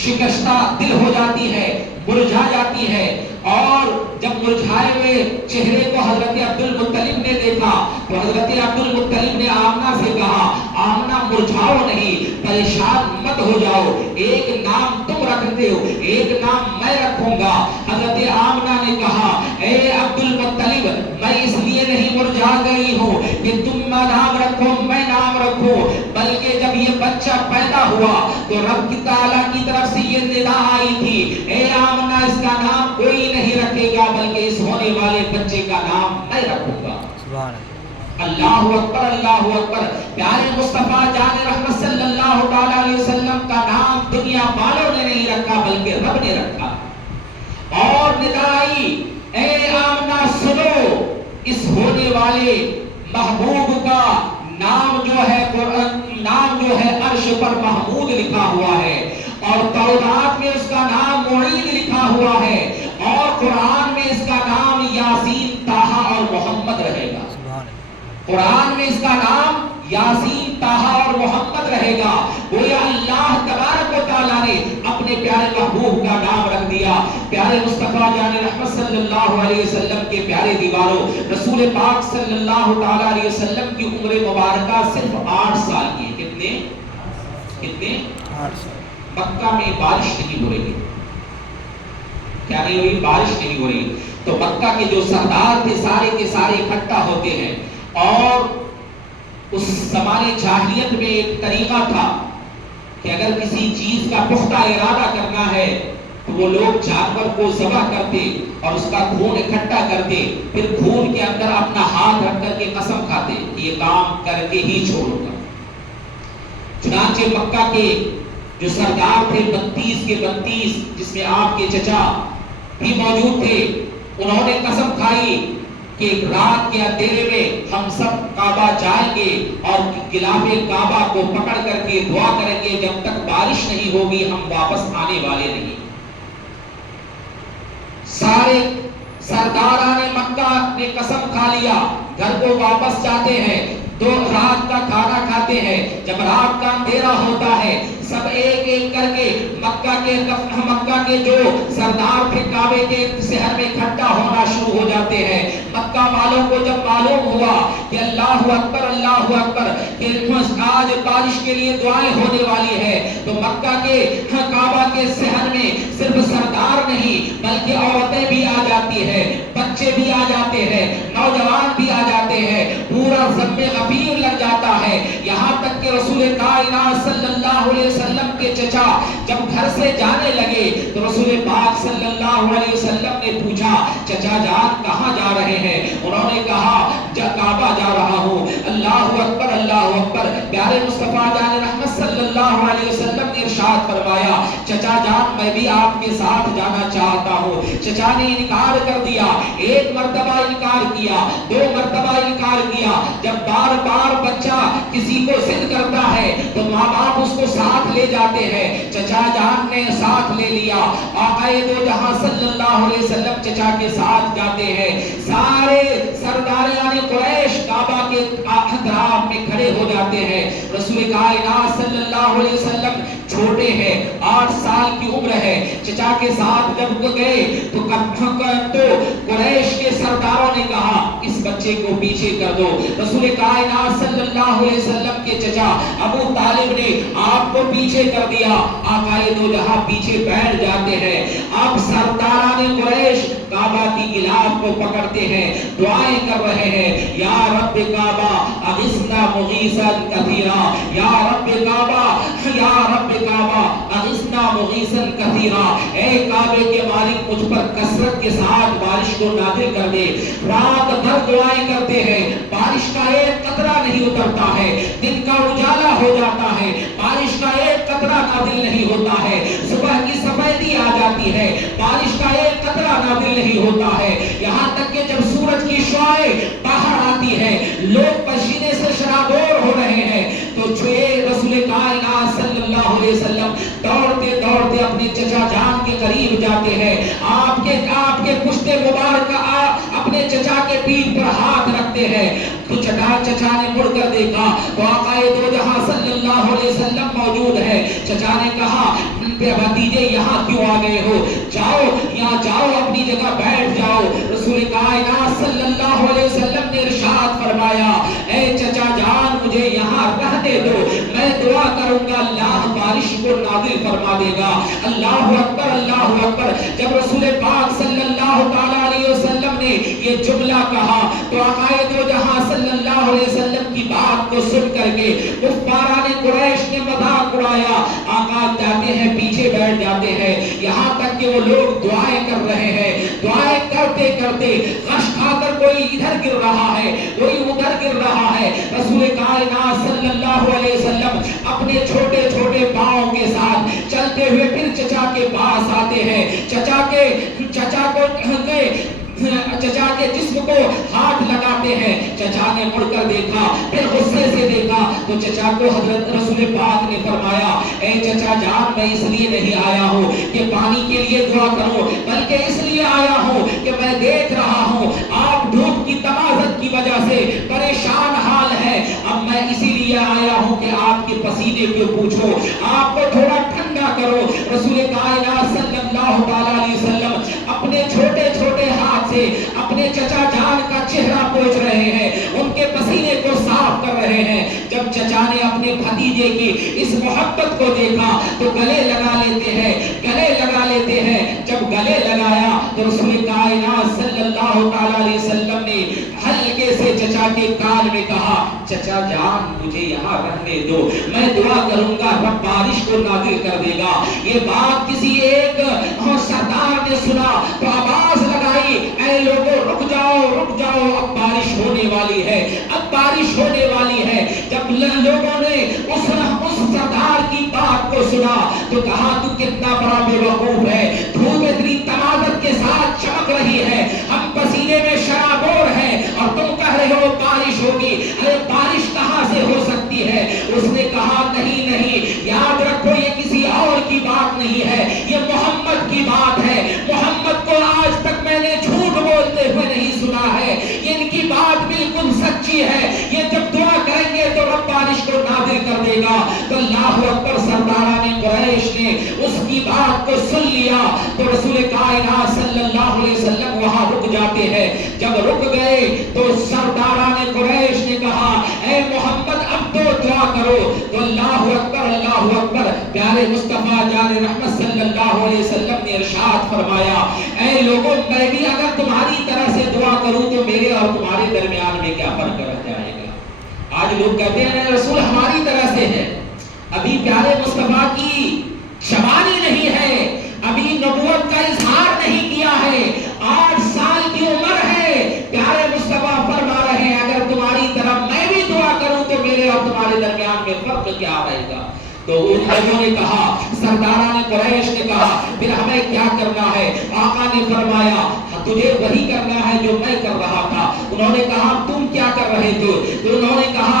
شکستہ دل ہو جاتی ہے, مرجھا جاتی ہے, اور جب مرجھائے ہوئے چہرے کو حضرت عبد المطلب نے دیکھا تو حضرت عبد المطلب نے آمنہ سے کہا آمنہ مرجھاؤ نہیں, پریشان مت ہو جاؤ, ایک نام تم رکھتے ہو ایک نام میں رکھوں گا. حضرت آمنہ نے کہا اے عبد المطلب میں اس لیے نہیں مرجھا گئی ہوں کہ تم نام رکھو میں نام رکھوں, بلکہ جب یہ بچہ پیدا ہوا تو رب تعالیٰ کی طرف سے یہ ندا آئی تھی اے آمنہ اس کا نام کوئی نہیں رکھے گا بلکہ اس ہونے والے بچے کا نام میں رکھوں گا. سبحان اللہ اکبر اللہ اکبر. پیارے مصطفیٰ جان رحمت صلی اللہ تعالیٰ علیہ وسلم کا نام دنیا والوں نے نہیں رکھا بلکہ رب نے رکھا. اور ندا آئی اے آمنہ سنو اس ہونے والے محبوب کا نام جو ہے عرش پر محمود لکھا ہوا ہے, اور تورات میں اس کا نام معید لکھا ہوا ہے, اور قرآن میں اس کا نام یاسین طٰہٰ اور محمد رہے گا. قرآن میں اس کا نام یاسین طٰہٰ اور محمد رہے گا. گویا اللہ تبارک و تعالیٰ نے اپنے پیارے محبوب کا نام رکھ دیا. پیارے مصطفیٰ جان رحمت صلی اللہ علیہ وسلم کے پیارے دیواروں, رسول پاک صلی اللہ تعالیٰ علیہ وسلم کی عمر مبارکہ صرف 8 سال کی. کتنے 8 سال. مکہ میں بارش نہیں ہو رہی. کیا نہیں ہو رہی؟ بارش نہیں ہو رہی. تو مکہ کے جو سردار تھے سارے کے سارے اکٹھا ہوتے ہیں, اور اس زمانے جاہلیت میں ایک طریقہ تھا کہ اگر کسی چیز کا پختہ ارادہ کرنا ہے تو وہ لوگ جانور کو ذبح کرتے اور اس کا خون اکٹھا کرتے, پھر خون کے اندر اپنا ہاتھ رکھ کر کے قسم کھاتے کہ یہ کام کر کے ہی چھوڑوں گا. چنانچہ مکہ کے جو سردار تھے 32 کے 32 جس میں آپ کے چچا بھی موجود تھے, انہوں نے قسم کھائی کہ رات کے اندھیرے میں ہم سب کعبہ جائیں گے اور غلاف کعبہ کو پکڑ کر کے دعا کریں گے جب تک بارش نہیں ہوگی ہم واپس آنے والے نہیں. سارے سرداران مکہ نے قسم کھا لیا, گھر کو واپس جاتے ہیں, 2 رات کا کھانا کھاتے ہیں. جب رات کا اندھیرا ہوتا ہے سب ایک ایک کر کے مکہ کے جو سردار تھے کعبے کے شہر میں اکٹھا ہونا شروع ہو جاتے ہیں. مکہ والوں کو جب معلوم ہوا کہ اللہ اکبر کہ آج بارش کے لیے دعائیں ہونے والی ہے, تو مکہ کے کعبہ کے شہر میں صرف سردار نہیں بلکہ عورتیں بھی آ جاتی ہیں, بچے بھی آ جاتے ہیں, نوجوان بھی آ جاتے ہیں, پورا ضم غفیر لگ جاتا ہے. یہاں تک کہ رسول کائنات صلی اللہ علیہ وسلم کے چچا جب گھر سے جانے لگے تو رسول پاک صلی اللہ علیہ وسلم نے پوچھا چچا جان کہاں جا رہے ہیں؟ انہوں نے کہا کعبہ جا رہا ہوں. اللہ اکبر اللہ اکبر. پیارے مصطفیٰ جان رحمت صلی اللہ علیہ وسلم نے ارشاد فرمایا چچا جان میں بھی آپ کے ساتھ جانا چاہتا ہوں. چچا نے انکار کر دیا, 1 مرتبہ انکار کیا, 2 مرتبہ انکار کیا. جب بار بار بچہ کسی کو ضد کرتا ہے تو ماں باپ اس کو ساتھ لے جاتے ہیں. چچا جان نے ساتھ لے لیا. آقا دو جہاں صلی اللہ علیہ وسلم چچا کے ساتھ جاتے ہیں. سارے سرداریان قریش کعبہ کے اطراف میں کھڑے ہو جاتے ہیں. رسول کائنات صلی اللہ علیہ وسلم چھوٹے ہیں, 8 سال کی عمر ہے. چچا کے ساتھ جب گئے تو قریش کے سرداروں نے کہا اس بچے کو پیچھے کر دو. رسول کائنات صلی اللہ علیہ وسلم کے چچا ابو طالب نے آپ کو پیچھے کر دیا. آقا دو جہاں پیچھے بیٹھ جاتے ہیں. اب سرداران قریش کعبہ کی غلاف کو پکڑتے ہیں, دعائیں کر رہے ہیں, یا رب کعبہ اغثنا مغیثا کثیرا, یا رب کعبہ, یا رب کعبہ اغثنا مغیثا کثیرا. اے کعبے کے مالک مجھ پر کثرت کے ساتھ بارش کو نازل کر دے. رات بھر دعائیں کرتے ہیں, بارش کا ایک قطرہ نہیں اترتا ہے. دن کا اجالا ہو جاتا ہے, بارش کا ایک قطرہ نازل نہیں ہوتا ہے. صبح کی سفیدی آ جاتی ہے, بارش کا ایک قطرہ نازل نہیں ہوتا ہے. یہاں تک کہ جب سورج کی شعاعیں باہر آتی ہے, لوگ پسینے سے شرابور ہو رہے ہیں, تو رسول کائنات صلی اللہ علیہ وسلم دوڑتے دوڑتے اپنے چچا جان کے قریب جاتے ہیں. آپ کے پشت مبارک اپنے چچا کے پیٹھ پر ہاتھ رکھتے ہیں. تو چچا نے مڑ کر دیکھا تو آقا دو جہاں صلی اللہ علیہ وسلم موجود ہے. چچا نے کہا بھتیجے یہاں کیوں آ گئے ہو؟ جاؤ یہاں جاؤ, اپنی جگہ بیٹھ جاؤ. رسول کائنات صلی اللہ علیہ وسلم نے ارشاد فرمایا, اے چچا جان مجھے یہاں رہنے دو, میں دعا کروں گا اللہ بارش کو نازل فرما دے گا. اللہ اکبر, اللہ اکبر. جب رسول پاک صلی اللہ تعالی علیہ وسلم نے یہ جملہ کہا تو آقا دو جہاں صلی اللہ علیہ وسلم کی بات کو سن کر کے کفاران قریش نے مذاق اڑایا. آقا جاتے ہیں پیچھے بیٹھ جاتے ہیں, یہاں تک کہ وہ لوگ دعائیں کر رہے ہیں. دعائیں کرتے کرتے غش کھا کر کوئی ادھر گر رہا ہے, کوئی ادھر گر رہا ہے. رسول کائنات صلی اللہ علیہ وسلم اپنے چھوٹے چھوٹے پاؤں کے ساتھ چلتے ہوئے پھر چچا کے پاس آتے ہیں. چچا کے جسم کو ہاتھ لگاتے ہیں. چچا نے مڑ کر دیکھا, پھر غصے سے دیکھا تو چچا کو حضرت رسول پاک نے فرمایا, اے چچا جان میں اس لیے نہیں آیا ہوں کہ پانی کے لیے دعا کروں, بلکہ اس لیے آیا ہوں کہ میں دیکھ رہا ہوں آپ دھوپ کی تمازت کی وجہ سے پریشان حال ہے. اب میں اسی لیے آیا ہوں کہ آپ کے پسینے کو پوچھو, آپ کو تھوڑا ٹھنڈا کرو. رسول کائنات صلی اللہ تعالی علیہ وسلم اپنے چھوٹے چھوٹے ہاتھ سے اپنے چچا جان کا چہرہ پوچھ رہے ہیں, ان کے پسینے کو صاف کر رہے ہیں. جب چچا نے اپنے بھتیجے کی اس محبت کو دیکھا تو گلے لگا لیتے ہیں, گلے لگا لیتے ہیں. جب گلے لگایا تو رسول کائنات صلی اللہ تعالی علیہ وسلم نے ہلکے سے چچا کے کان میں کہا, چچا جان مجھے یہاں رہنے دو, میں دعا کروں گا رب بارش کو نازل کر دے گا. یہ بات کسی ایک سردار نے سنا تو آواز لگائی, اے لوگوں رک جاؤ, رک جاؤ, اب بارش ہونے والی ہے, اب بارش ہونے والی ہے. جب لوگوں نے اس سردار کی بات کو سنا تو کہا تو کتنا بڑا بے وقوف ہے, دھوپ اتنی تمازت کے ساتھ چمک رہی ہے, ہم پسینے میں شرابور ہیں اور تم کہہ رہے ہو بارش ہوگی. ارے بارش کہاں سے ہو سکتی ہے؟ اس نے کہا نہیں نہیں, یاد رکھو یہ کسی اور کی بات نہیں ہے, یہ محمد کی بات ہے. محمد کو آج تک میں نے جھوٹ بولتے ہوئے نہیں سنا ہے, یہ ان کی بات بالکل سچی ہے. یہ جب دعا کریں گے تو رب بارش کو نازل کر دے گا. تو اللہ اکبر, سرداران قریش نے اس کی بات کو سن لیا تو رسول کائنات صلی اللہ علیہ وسلم وہاں رک جاتے ہیں. جب رک گئے تو سرداران قریش نے کہا, اے محمد اب تو دعا کرو. تو اللہ اکبر, اللہ اکبر. پیارے مصطفیٰ جان رحمت صلی اللہ علیہ وسلم نے ارشاد فرمایا, اے لوگوں میں بھی اگر تمہاری طرح سے دعا کروں تو میرے اور تمہارے درمیان میں کیا فرق رہ جائے گا؟ آج لوگ کہتے ہیں رسول ہماری طرح سے ہے. ابھی پیارے مصطفیٰ کی شبانی نہیں ہے, ابھی نبوت کا اظہار نہیں کیا ہے, 8 سال کی عمر ہے. پیارے مصطفیٰ فرما رہے ہیں اگر تمہاری طرح میں بھی دعا کروں تو میرے اور تمہارے درمیان میں فرق کیا رہے گا؟ تو ان لوگوں نے کہا, سرداران قریش نے کہا, پھر ہمیں کیا کرنا ہے؟ آقا نے فرمایا تجھے وہی کرنا ہے جو میں کر رہا تھا. انہوں نے کہا تم کیا کر رہے تھے؟ تو انہوں نے کہا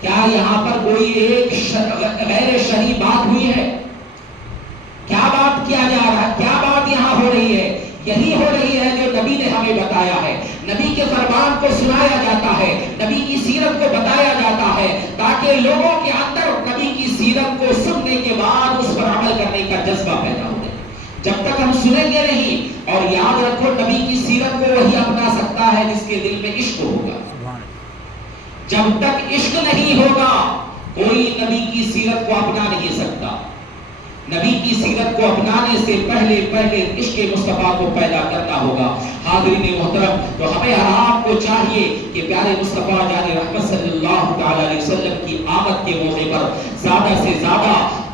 کیا یہاں پر کوئی ایک غیر شرعی بات ہوئی ہے؟ کیا بات کیا جا رہا ہے؟ کیا بات یہاں ہو رہی ہے؟ یہی ہو رہی ہے جو نبی نے ہمیں بتایا ہے۔ نبی کے فرمان کو سنایا جاتا ہے، نبی کی سیرت کو بتایا جاتا ہے، تاکہ لوگوں کے اندر نبی کی سیرت کو سننے کے بعد اس پر عمل کرنے کا جذبہ پیدا ہو جائے۔ جب تک ہم سنیں گے نہیں، اور یاد رکھو نبی کی سیرت کو وہی اپنا سکتا ہے جس کے دل میں عشق ہوگا۔ جب تک عشق نہیں ہوگا کوئی نبی کی سیرت کو اپنا نہیں سکتا۔ نبی کی سیرت کو اپنانے سے پہلے عشق مصطفیٰ کو پیدا کرنا ہوگا۔ حاضرین محترم، تو ہمیں ہر آپ کو چاہیے کہ پیارے مصطفیٰ جان رحمت صلی اللہ تعالی علیہ وسلم کی آمد کے موقع پر زیادہ سے زیادہ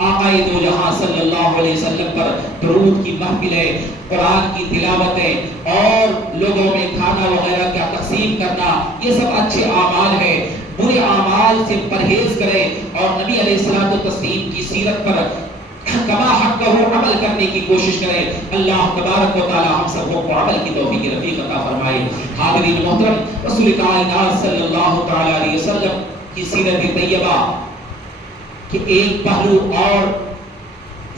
آقا دو جہاں صلی اللہ علیہ وسلم پر درود کی محفلیں، قرآن کی تلاوتیں اور لوگوں میں کھانا وغیرہ کا تقسیم کرنا، یہ سب اچھے اعمال ہیں۔ برے اعمال سے پرہیز کریں اور نبی علیہ الصلوۃ والتسلیم کی سیرت پر کما حق کا عمل کرنے کی کوشش کریں۔ اللہ تبارک و تعالی ہم سب کو عمل کی توفیق رفیق عطا فرمائے۔ حاضرین محترم، رسول کائنات صلی اللہ تعالی علیہ وسلم کی سیرت طیبہ کہ ایک پہلو اور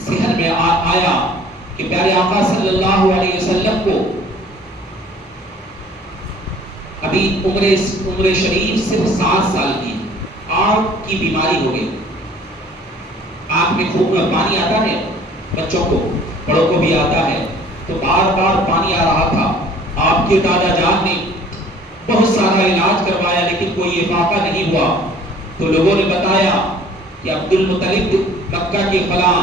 ذہن میں آیا کہ پیارے آقا صلی اللہ علیہ وسلم کو ابھی عمر شریف صرف 7 سال کی، آنکھ کی بیماری ہو گئی۔ آنکھ میں خوب پانی آتا ہے، بچوں کو، بڑوں کو بھی آتا ہے، تو بار بار پانی آ رہا تھا۔ آپ کے دادا جان نے بہت سارا علاج کروایا لیکن کوئی افاقہ نہیں ہوا، تو لوگوں نے بتایا کہ عبد المطلب مکہ کے فلاں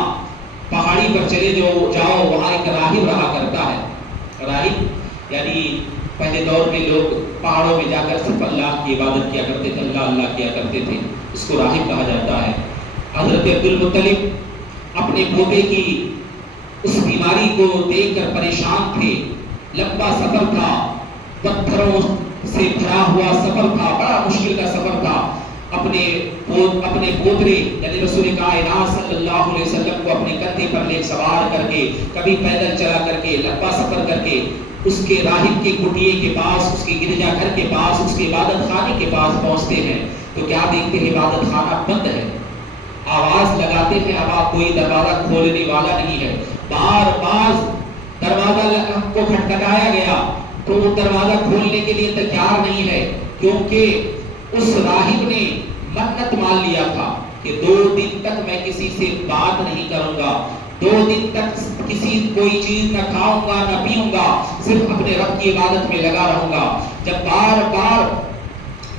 پہاڑی پر چلے جاؤ، وہاں ایک راہب رہا کرتا ہے۔ راہب یعنی پہلے دور میں لوگ پہاڑوں میں جا کر صرف اللہ کی عبادت کیا کرتے تھے، اللہ کیا کرتے تھے، اس کو راہب کہا جاتا ہے۔ حضرت عبد المطلب اپنے پوتے کی اس بیماری کو دیکھ کر پریشان تھے۔ لمبا سفر تھا، پتھروں سے بھرا ہوا سفر تھا، بڑا مشکل کا سفر تھا۔ اپنے پوترے یعنی رسول کائنات صلی اللہ علیہ وسلم کو اپنے کندھے پر لے سوار کر کے، کبھی پیدل چلا کر کے، لمبا سفر کر کے اس کے راہب کے کٹیے کے پاس، اس کے گرجا گھر کے پاس، اس کے عبادت خانے کے پاس پہنچتے ہیں تو کیا دیکھتے ہیں؟ عبادت خانہ بند ہے۔ آواز لگاتے ہیں، اب آپ کوئی دروازہ کھولنے والا نہیں ہے۔ بار بار دروازہ کو کھٹکھٹایا گیا تو وہ دروازہ کھولنے کے لیے تیار نہیں ہے، کیونکہ اس راہب نے منت مان لیا تھا کہ 2 دن تک میں کسی سے بات نہیں کروں گا، 2 دن تک کوئی چیز نہ کھاؤں گا نہ پیوں گا، صرف اپنے رب کی عبادت میں لگا رہوں گا۔ جب بار بار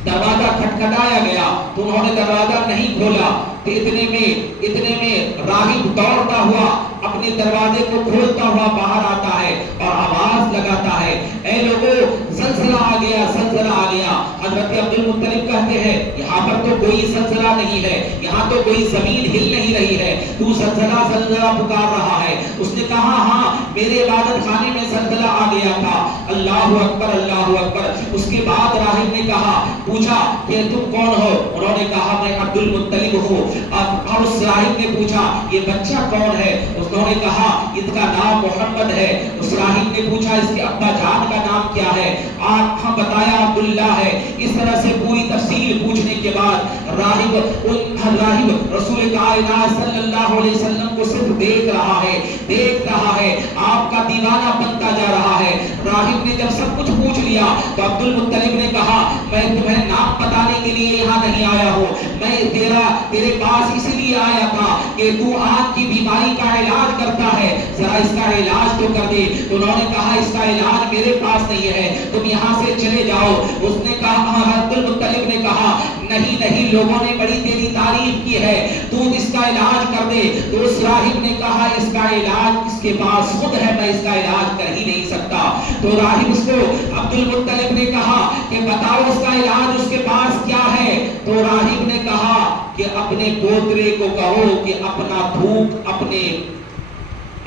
دروازہ کھٹکھٹایا گیا تو انہوں نے دروازہ نہیں کھولا، تو اتنے میں راہب دوڑتا ہوا اپنے دروازے کو کھولتا ہوا باہر آتا ہے اور آواز لگاتا ہے، اے لوگوں زلزلہ آ گیا، زلزلہ آ گیا۔ حضرت عبد المطلب کہتے ہیں یہاں پر تو کوئی زلزلہ نہیں ہے، یہاں تو کوئی زمین ہل نہیں رہی ہے، تو زلزلہ زلزلہ پکار رہا ہے۔ اس نے کہا ہاں میرے عبادت خانے میں زلزلہ آ گیا تھا۔ اللہ اکبر، اللہ اکبر۔ اس کے بعد راہب نے کہا، پوچھا کہ تم کون ہو؟ انہوں نے کہا میں عبد المطلب ہوں۔ اور اس راہب نے پوچھا یہ بچہ کون ہے؟ انہوں نے کہا اس کا نام محمد ہے۔ اس راہب نے پوچھا اس کے ابا جان کا نام کیا ہے؟ آپ ہم بتایا عبداللہ ہے۔ اس طرح سے پوری تفصیل پوچھنے کے بعد راہب رسول کائنات صلی اللہ علیہ وسلم کو صرف دیکھ رہا ہے، آپ کا دیوانہ بنتا جا رہا ہے۔ راہب نے جب سب کچھ پوچھ لیا تو عبد المطلب نے کہا میں تمہیں نام بتانے کے لیے یہاں نہیں آیا ہوں، میں تیرے پاس اس لیے آیا تھا کہ تو آنکھ کی بیماری کا علاج کرتا ہے، ذرا اس کا علاج تو کر دے۔ تو انہوں نے کہا اس کا علاج میرے پاس نہیں ہے، تم یہاں سے چلے جاؤ۔ اس نے کہا، عبد المطلب نے کہا نہیں، لوگوں نے بڑی تیری تعریف کی ہے، تو اس کا علاج کر دے۔ تو اس راہب نے کہا اس کا علاج اس کے پاس خود ہے، میں اس کا علاج کر ہی نہیں سکتا۔ تو راہب اس کو عبد المطلب نے کہا کہ بتاؤ اس کا علاج اس کے پاس کیا ہے؟ تو راہب نے کہا کہ اپنے پوترے کو کہو کہ اپنا تھوک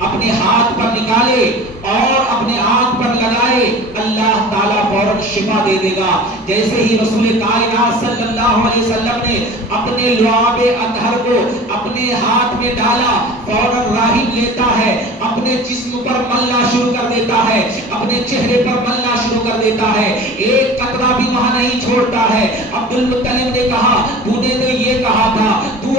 اپنے ہاتھ پر نکالے اور اپنے آنکھ پر لگائے، اللہ تعالیٰ فوراً شفا دے دے گا. جیسے ہی رسول کائنات صلی اللہ علیہ وسلم نے اپنے لعاب اطہر کو اپنے ہاتھ میں ڈالا، فوراً راہب لیتا ہے، اپنے جسم پر ملنا شروع کر دیتا ہے، اپنے چہرے پر ملنا شروع کر دیتا ہے، ایک قطرہ بھی وہاں نہیں چھوڑتا ہے. عبد المطلب نے کہا تو نے تو یہ کہا تھا تو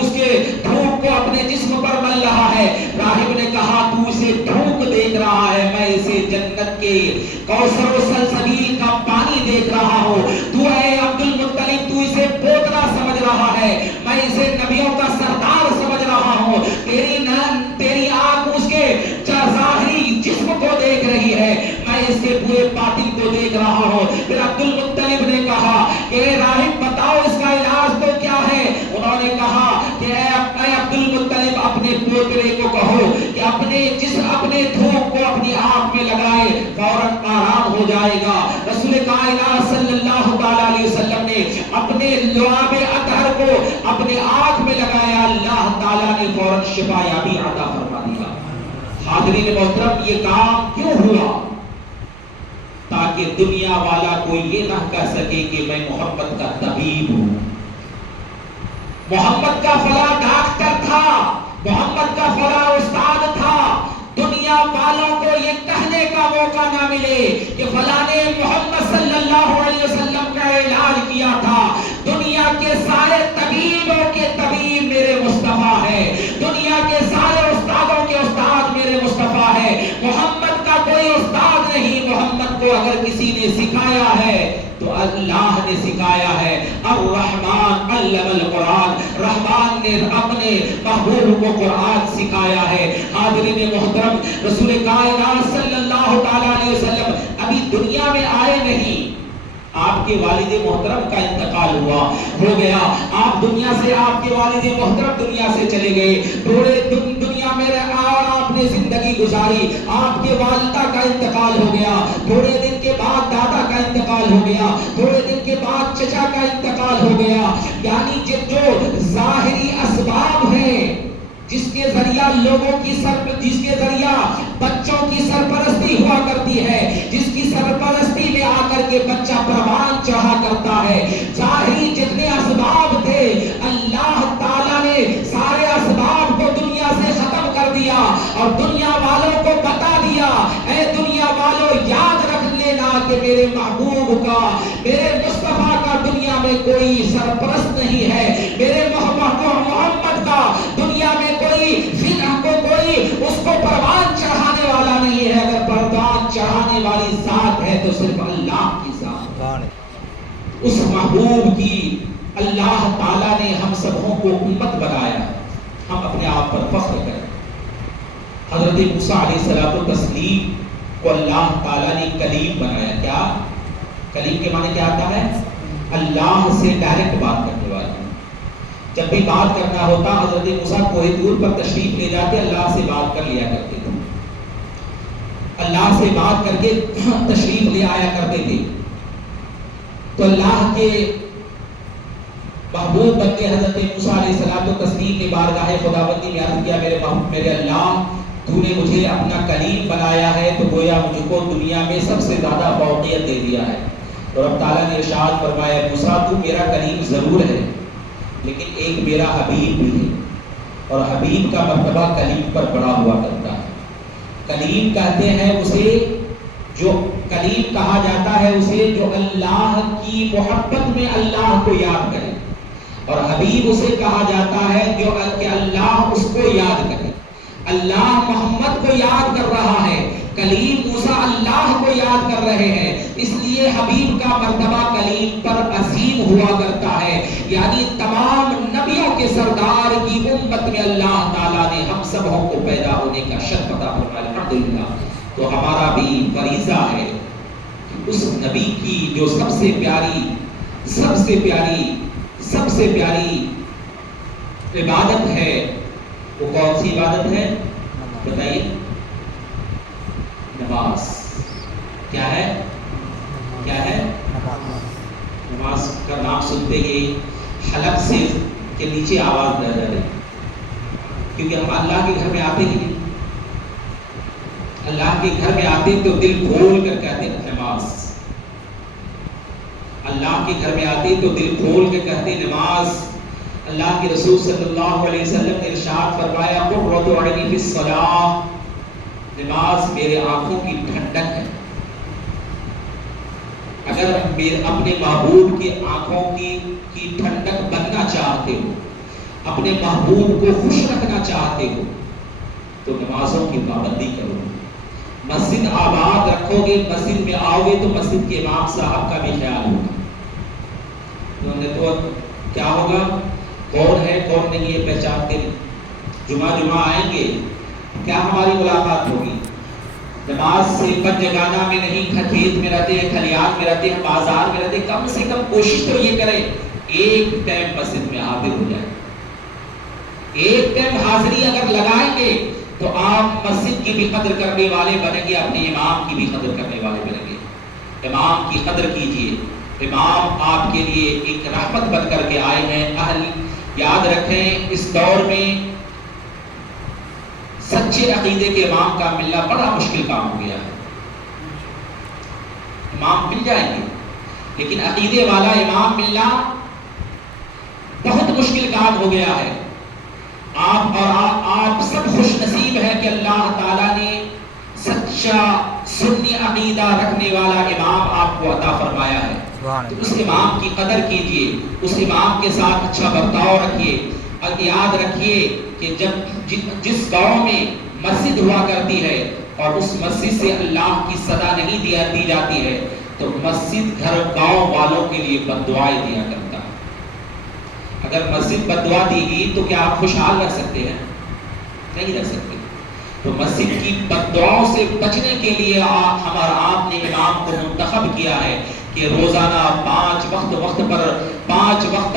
اس کے تھوک کو اپنے جسم پر مل رہا ہے. راہب نے کہا تو اسے تھوک دیکھ رہا ہے، میں اسے جنت کے کوثر و سلسبیل کا پانی دیکھ رہا ہوں. تو اے عبد المطلب تو اسے پوتنا سمجھ رہا ہے، میں اسے نبیوں کا سردار سمجھ رہا ہوں. تیری آنکھ اس کے ظاہری جسم کو دیکھ رہی ہے، میں اس کے پورے باطن کو دیکھ رہا ہوں. پھر عبد المطلب نے کہا کہ راہب بتاؤ اس کا علاج تو کیا ہے. انہوں نے کہا کہ اے عبد المطلب اپنے پوترے کو کہو کہ اپنے تھوک کو اپنی آنکھ میں لگائے، فوراً آرام ہو جائے گا. رسول کائنات صلی اللہ علیہ وسلم نے اپنے لعاب اطہر کو اپنے آنکھ میں لگایا، اللہ تعالیٰ نے فوراً شفا یابی عطا فرما دیا. حاضرین محترم، یہ کام کیوں ہوا؟ تاکہ دنیا والا کوئی یہ نہ کہہ سکے کہ میں محمد کا طبیب ہوں، محمد کا فلاں ڈاکٹر تھا، محمد کا فلاں استاد تھا. دنیا والوں کو یہ کہنے کا موقع نہ ملے کہ فلاں نے محمد صلی اللہ علیہ وسلم کا علاج کیا تھا. دنیا کے سارے طبیبوں کے طبیب میرے مصطفیٰ ہے، دنیا کے سارے استادوں کے استاد میرے مصطفیٰ ہے. محمد کا کوئی استاد نہیں. محمد کو اگر کسی نے سکھایا ہے تو اللہ نے سکھایا ہے. الرحمن علم القرآن، رحمان نے اپنے محبوب کو قرآن سکھایا ہے. حاضرین محترم، رسول کائنات صلی اللہ تعالی علیہ وسلم ابھی دنیا میں آئے نہیں، آپ کے والد محترم کا انتقال ہو گیا. آپ کے والد محترم دنیا سے چلے گئے. تھوڑے دنیا میں آپ نے زندگی گزاری، آپ کے والدہ کا انتقال ہو گیا. تھوڑے دن کے بعد دادا کا انتقال ہو گیا. تھوڑے دن کے بعد چچا کا انتقال ہو گیا. یعنی جو ظاہری اسباب ہیں جس کے ذریعہ جس کے ذریعہ بچوں کی سرپرستی ہوا کرتی ہے، جس کی سرپرستی میں آ کر کے بچہ پروان چڑھا کرتا ہے، ظاہری جتنے اسباب تھے اللہ تعالیٰ نے سارے اسباب کو دنیا سے ختم کر دیا اور دنیا والوں کو بتا دیا، اے دنیا والوں یاد رکھ لینا کہ میرے محبوب کا، میرے مصطفیٰ کا دنیا میں کوئی سرپرست نہیں ہے. میرے محمد کا دنیا میں کوئی اس کو پروان چڑھانے والا نہیں ہے. اگر پروان چڑھانے والی ذات ہے تو صرف اللہ کی ذات ہے. اس محبوب کی اللہ تعالیٰ نے ہم سبوں کو امت بنایا. ہم اپنے آپ پر فخر کریں. حضرت موسیٰ علیہ الصلوۃ والتسلیم کو اللہ تعالیٰ نے کلیم بنایا. کیا کلیم کے معنی کیا آتا ہے؟ اللہ سے ڈائریکٹ بات کرنے والا. جب بھی بات کرنا ہوتا حضرت موسیٰ کوہ طور پر تشریف لے جاتے، اللہ سے بات کر لیا کرتے تھے، اللہ سے بات کر کے تشریف لے آیا کرتے تھے. تو اللہ کے محبوب بندے حضرت موسیٰ علیہ السلام و تسلیم نے بارگاہ خداوندی میں عرض کیا، میرے اللہ تو نے مجھے اپنا کلیم بنایا ہے تو گویا مجھ کو دنیا میں سب سے زیادہ فوقیت دے دیا ہے. اور رب تعالیٰ نے ارشاد فرمایا، موسیٰ تو میرا کلیم ضرور ہے لیکن ایک میرا حبیب بھی ہے، اور حبیب کا مرتبہ کلیم پر بڑا ہوا کرتا ہے. کلیم کہتے ہیں اسے، جو کلیم کہا جاتا ہے اسے جو اللہ کی محبت میں اللہ کو یاد کرے، اور حبیب اسے کہا جاتا ہے جو کہ اللہ اس کو یاد کرے. اللہ محمد کو یاد کر رہا ہے، کلیم موسیٰ اللہ کو یاد کر رہے ہیں، اس لیے حبیب کا مرتبہ کلیم پر عظیم ہوا کرتا ہے. یعنی تمام نبیوں کے سردار کی امت میں اللہ تعالیٰ نے ہم سبوں کو پیدا ہونے کا شرف عطا فرمایا. الحمدللہ. تو ہمارا بھی فریضہ ہے کہ اس نبی کی جو سب سے پیاری عبادت ہے، وہ کون سی عبادت ہے بتائیے؟ نماز. کیا ہے؟ نماز کا نام سنتے ہی حلق سے کے نیچے آواز نہ جائے، کیونکہ ہم اللہ کے گھر میں آتے ہی نہیں. اللہ کے گھر میں آتے تو دل کھول کر کہتے نماز، اللہ کے گھر میں آتے تو دل کھول کے کہتے نماز۔ اللہ کے رسول صلی اللہ علیہ وسلم نے ارشاد فرمایا قرۃ عینی فی الصلاۃ، نماز میرے آنکھوں کی ٹھنڈک ہے۔ اگر اپنے محبوب کی آنکھوں کی ٹھنڈک بننا چاہتے ہو، اپنے محبوب کو خوش رکھنا چاہتے ہو تو نمازوں کی پابندی کرو، مسجد آباد رکھو گے، مسجد میں آؤ گے تو مسجد کے امام صاحب کا بھی خیال ہوگا، تو کیا ہوگا، کون ہے کون نہیں یہ پہچانتے نہیں، جمعہ آئیں گے کیا ہماری ملاقات ہوگی، نماز سے بد جگانہ میں نہیں، کھیت میں رہتے ہیں، کھلیان میں رہتے ہیں، بازار میں رہتے ہیں، کم سے کم کوشش تو یہ کریں ایک ٹائم مسجد میں حاضر ہو جائیں، ایک ٹائم حاضری اگر لگائیں گے تو آپ مسجد کی بھی قدر کرنے والے بنیں گے، اپنے امام کی بھی قدر کرنے والے بنیں گے۔ امام کی قدر کیجئے، امام آپ کے لیے ایک رحمت بن کر کے آئے ہیں۔ اہل یاد رکھیں اس دور میں سچے عقیدے کے امام کا ملنا بڑا مشکل کام ہو گیا ہے، امام مل جائیں گے لیکن عقیدے والا امام ملنا بہت مشکل کام ہو گیا ہے۔ آپ سب خوش نصیب ہے کہ اللہ تعالیٰ نے سچا سنی عقیدہ رکھنے والا امام آپ کو عطا فرمایا ہے، تو اس امام کی قدر کیجئے، اس امام کے ساتھ اچھا برتاؤ رکھیے، اور یاد رکھیے کہ جس گاؤں میں مسجد ہوا کرتی ہے اور اس مسجد سے اللہ کی صدا نہیں دی جاتی ہے تو مسجد گھر گاؤں والوں کے لیے بد دعائیں دیا کرتا ہے۔ اگر مسجد بد دعا دی گی تو کیا آپ خوشحال رہ سکتے ہیں؟ نہیں رہ سکتے۔ تو مسجد کی بد دعاؤں سے بچنے کے لیے ہمارا آپ نے امام کو منتخب کیا ہے کہ روزانہ 5 وقت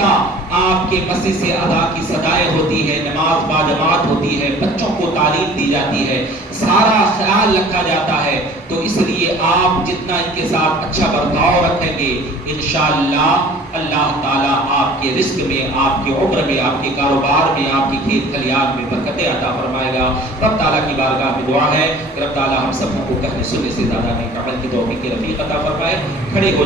آپ کے مسجد سے ادا کی صدائیں ہوتی ہے، نماز باجماعت ہوتی ہے، بچوں کو تعلیم دی جاتی ہے، سارا خیال رکھا جاتا ہے، تو اس لیے آپ جتنا ان کے ساتھ اچھا برتاؤ رکھیں گے انشاءاللہ اللہ تعالیٰ آپ کے رزق میں، آپ کے عمر میں، آپ کے کاروبار میں، آپ کے کھیت کھلیان میں برکتیں عطا فرمائے گا۔ رب تعالیٰ کی بارگاہ میں دعا ہے کہ رب تعالیٰ ہم سب کو کہنے سننے سے زیادہ نیک عمل کی توفیق رفیق عطا فرمائے۔ کھڑے ہو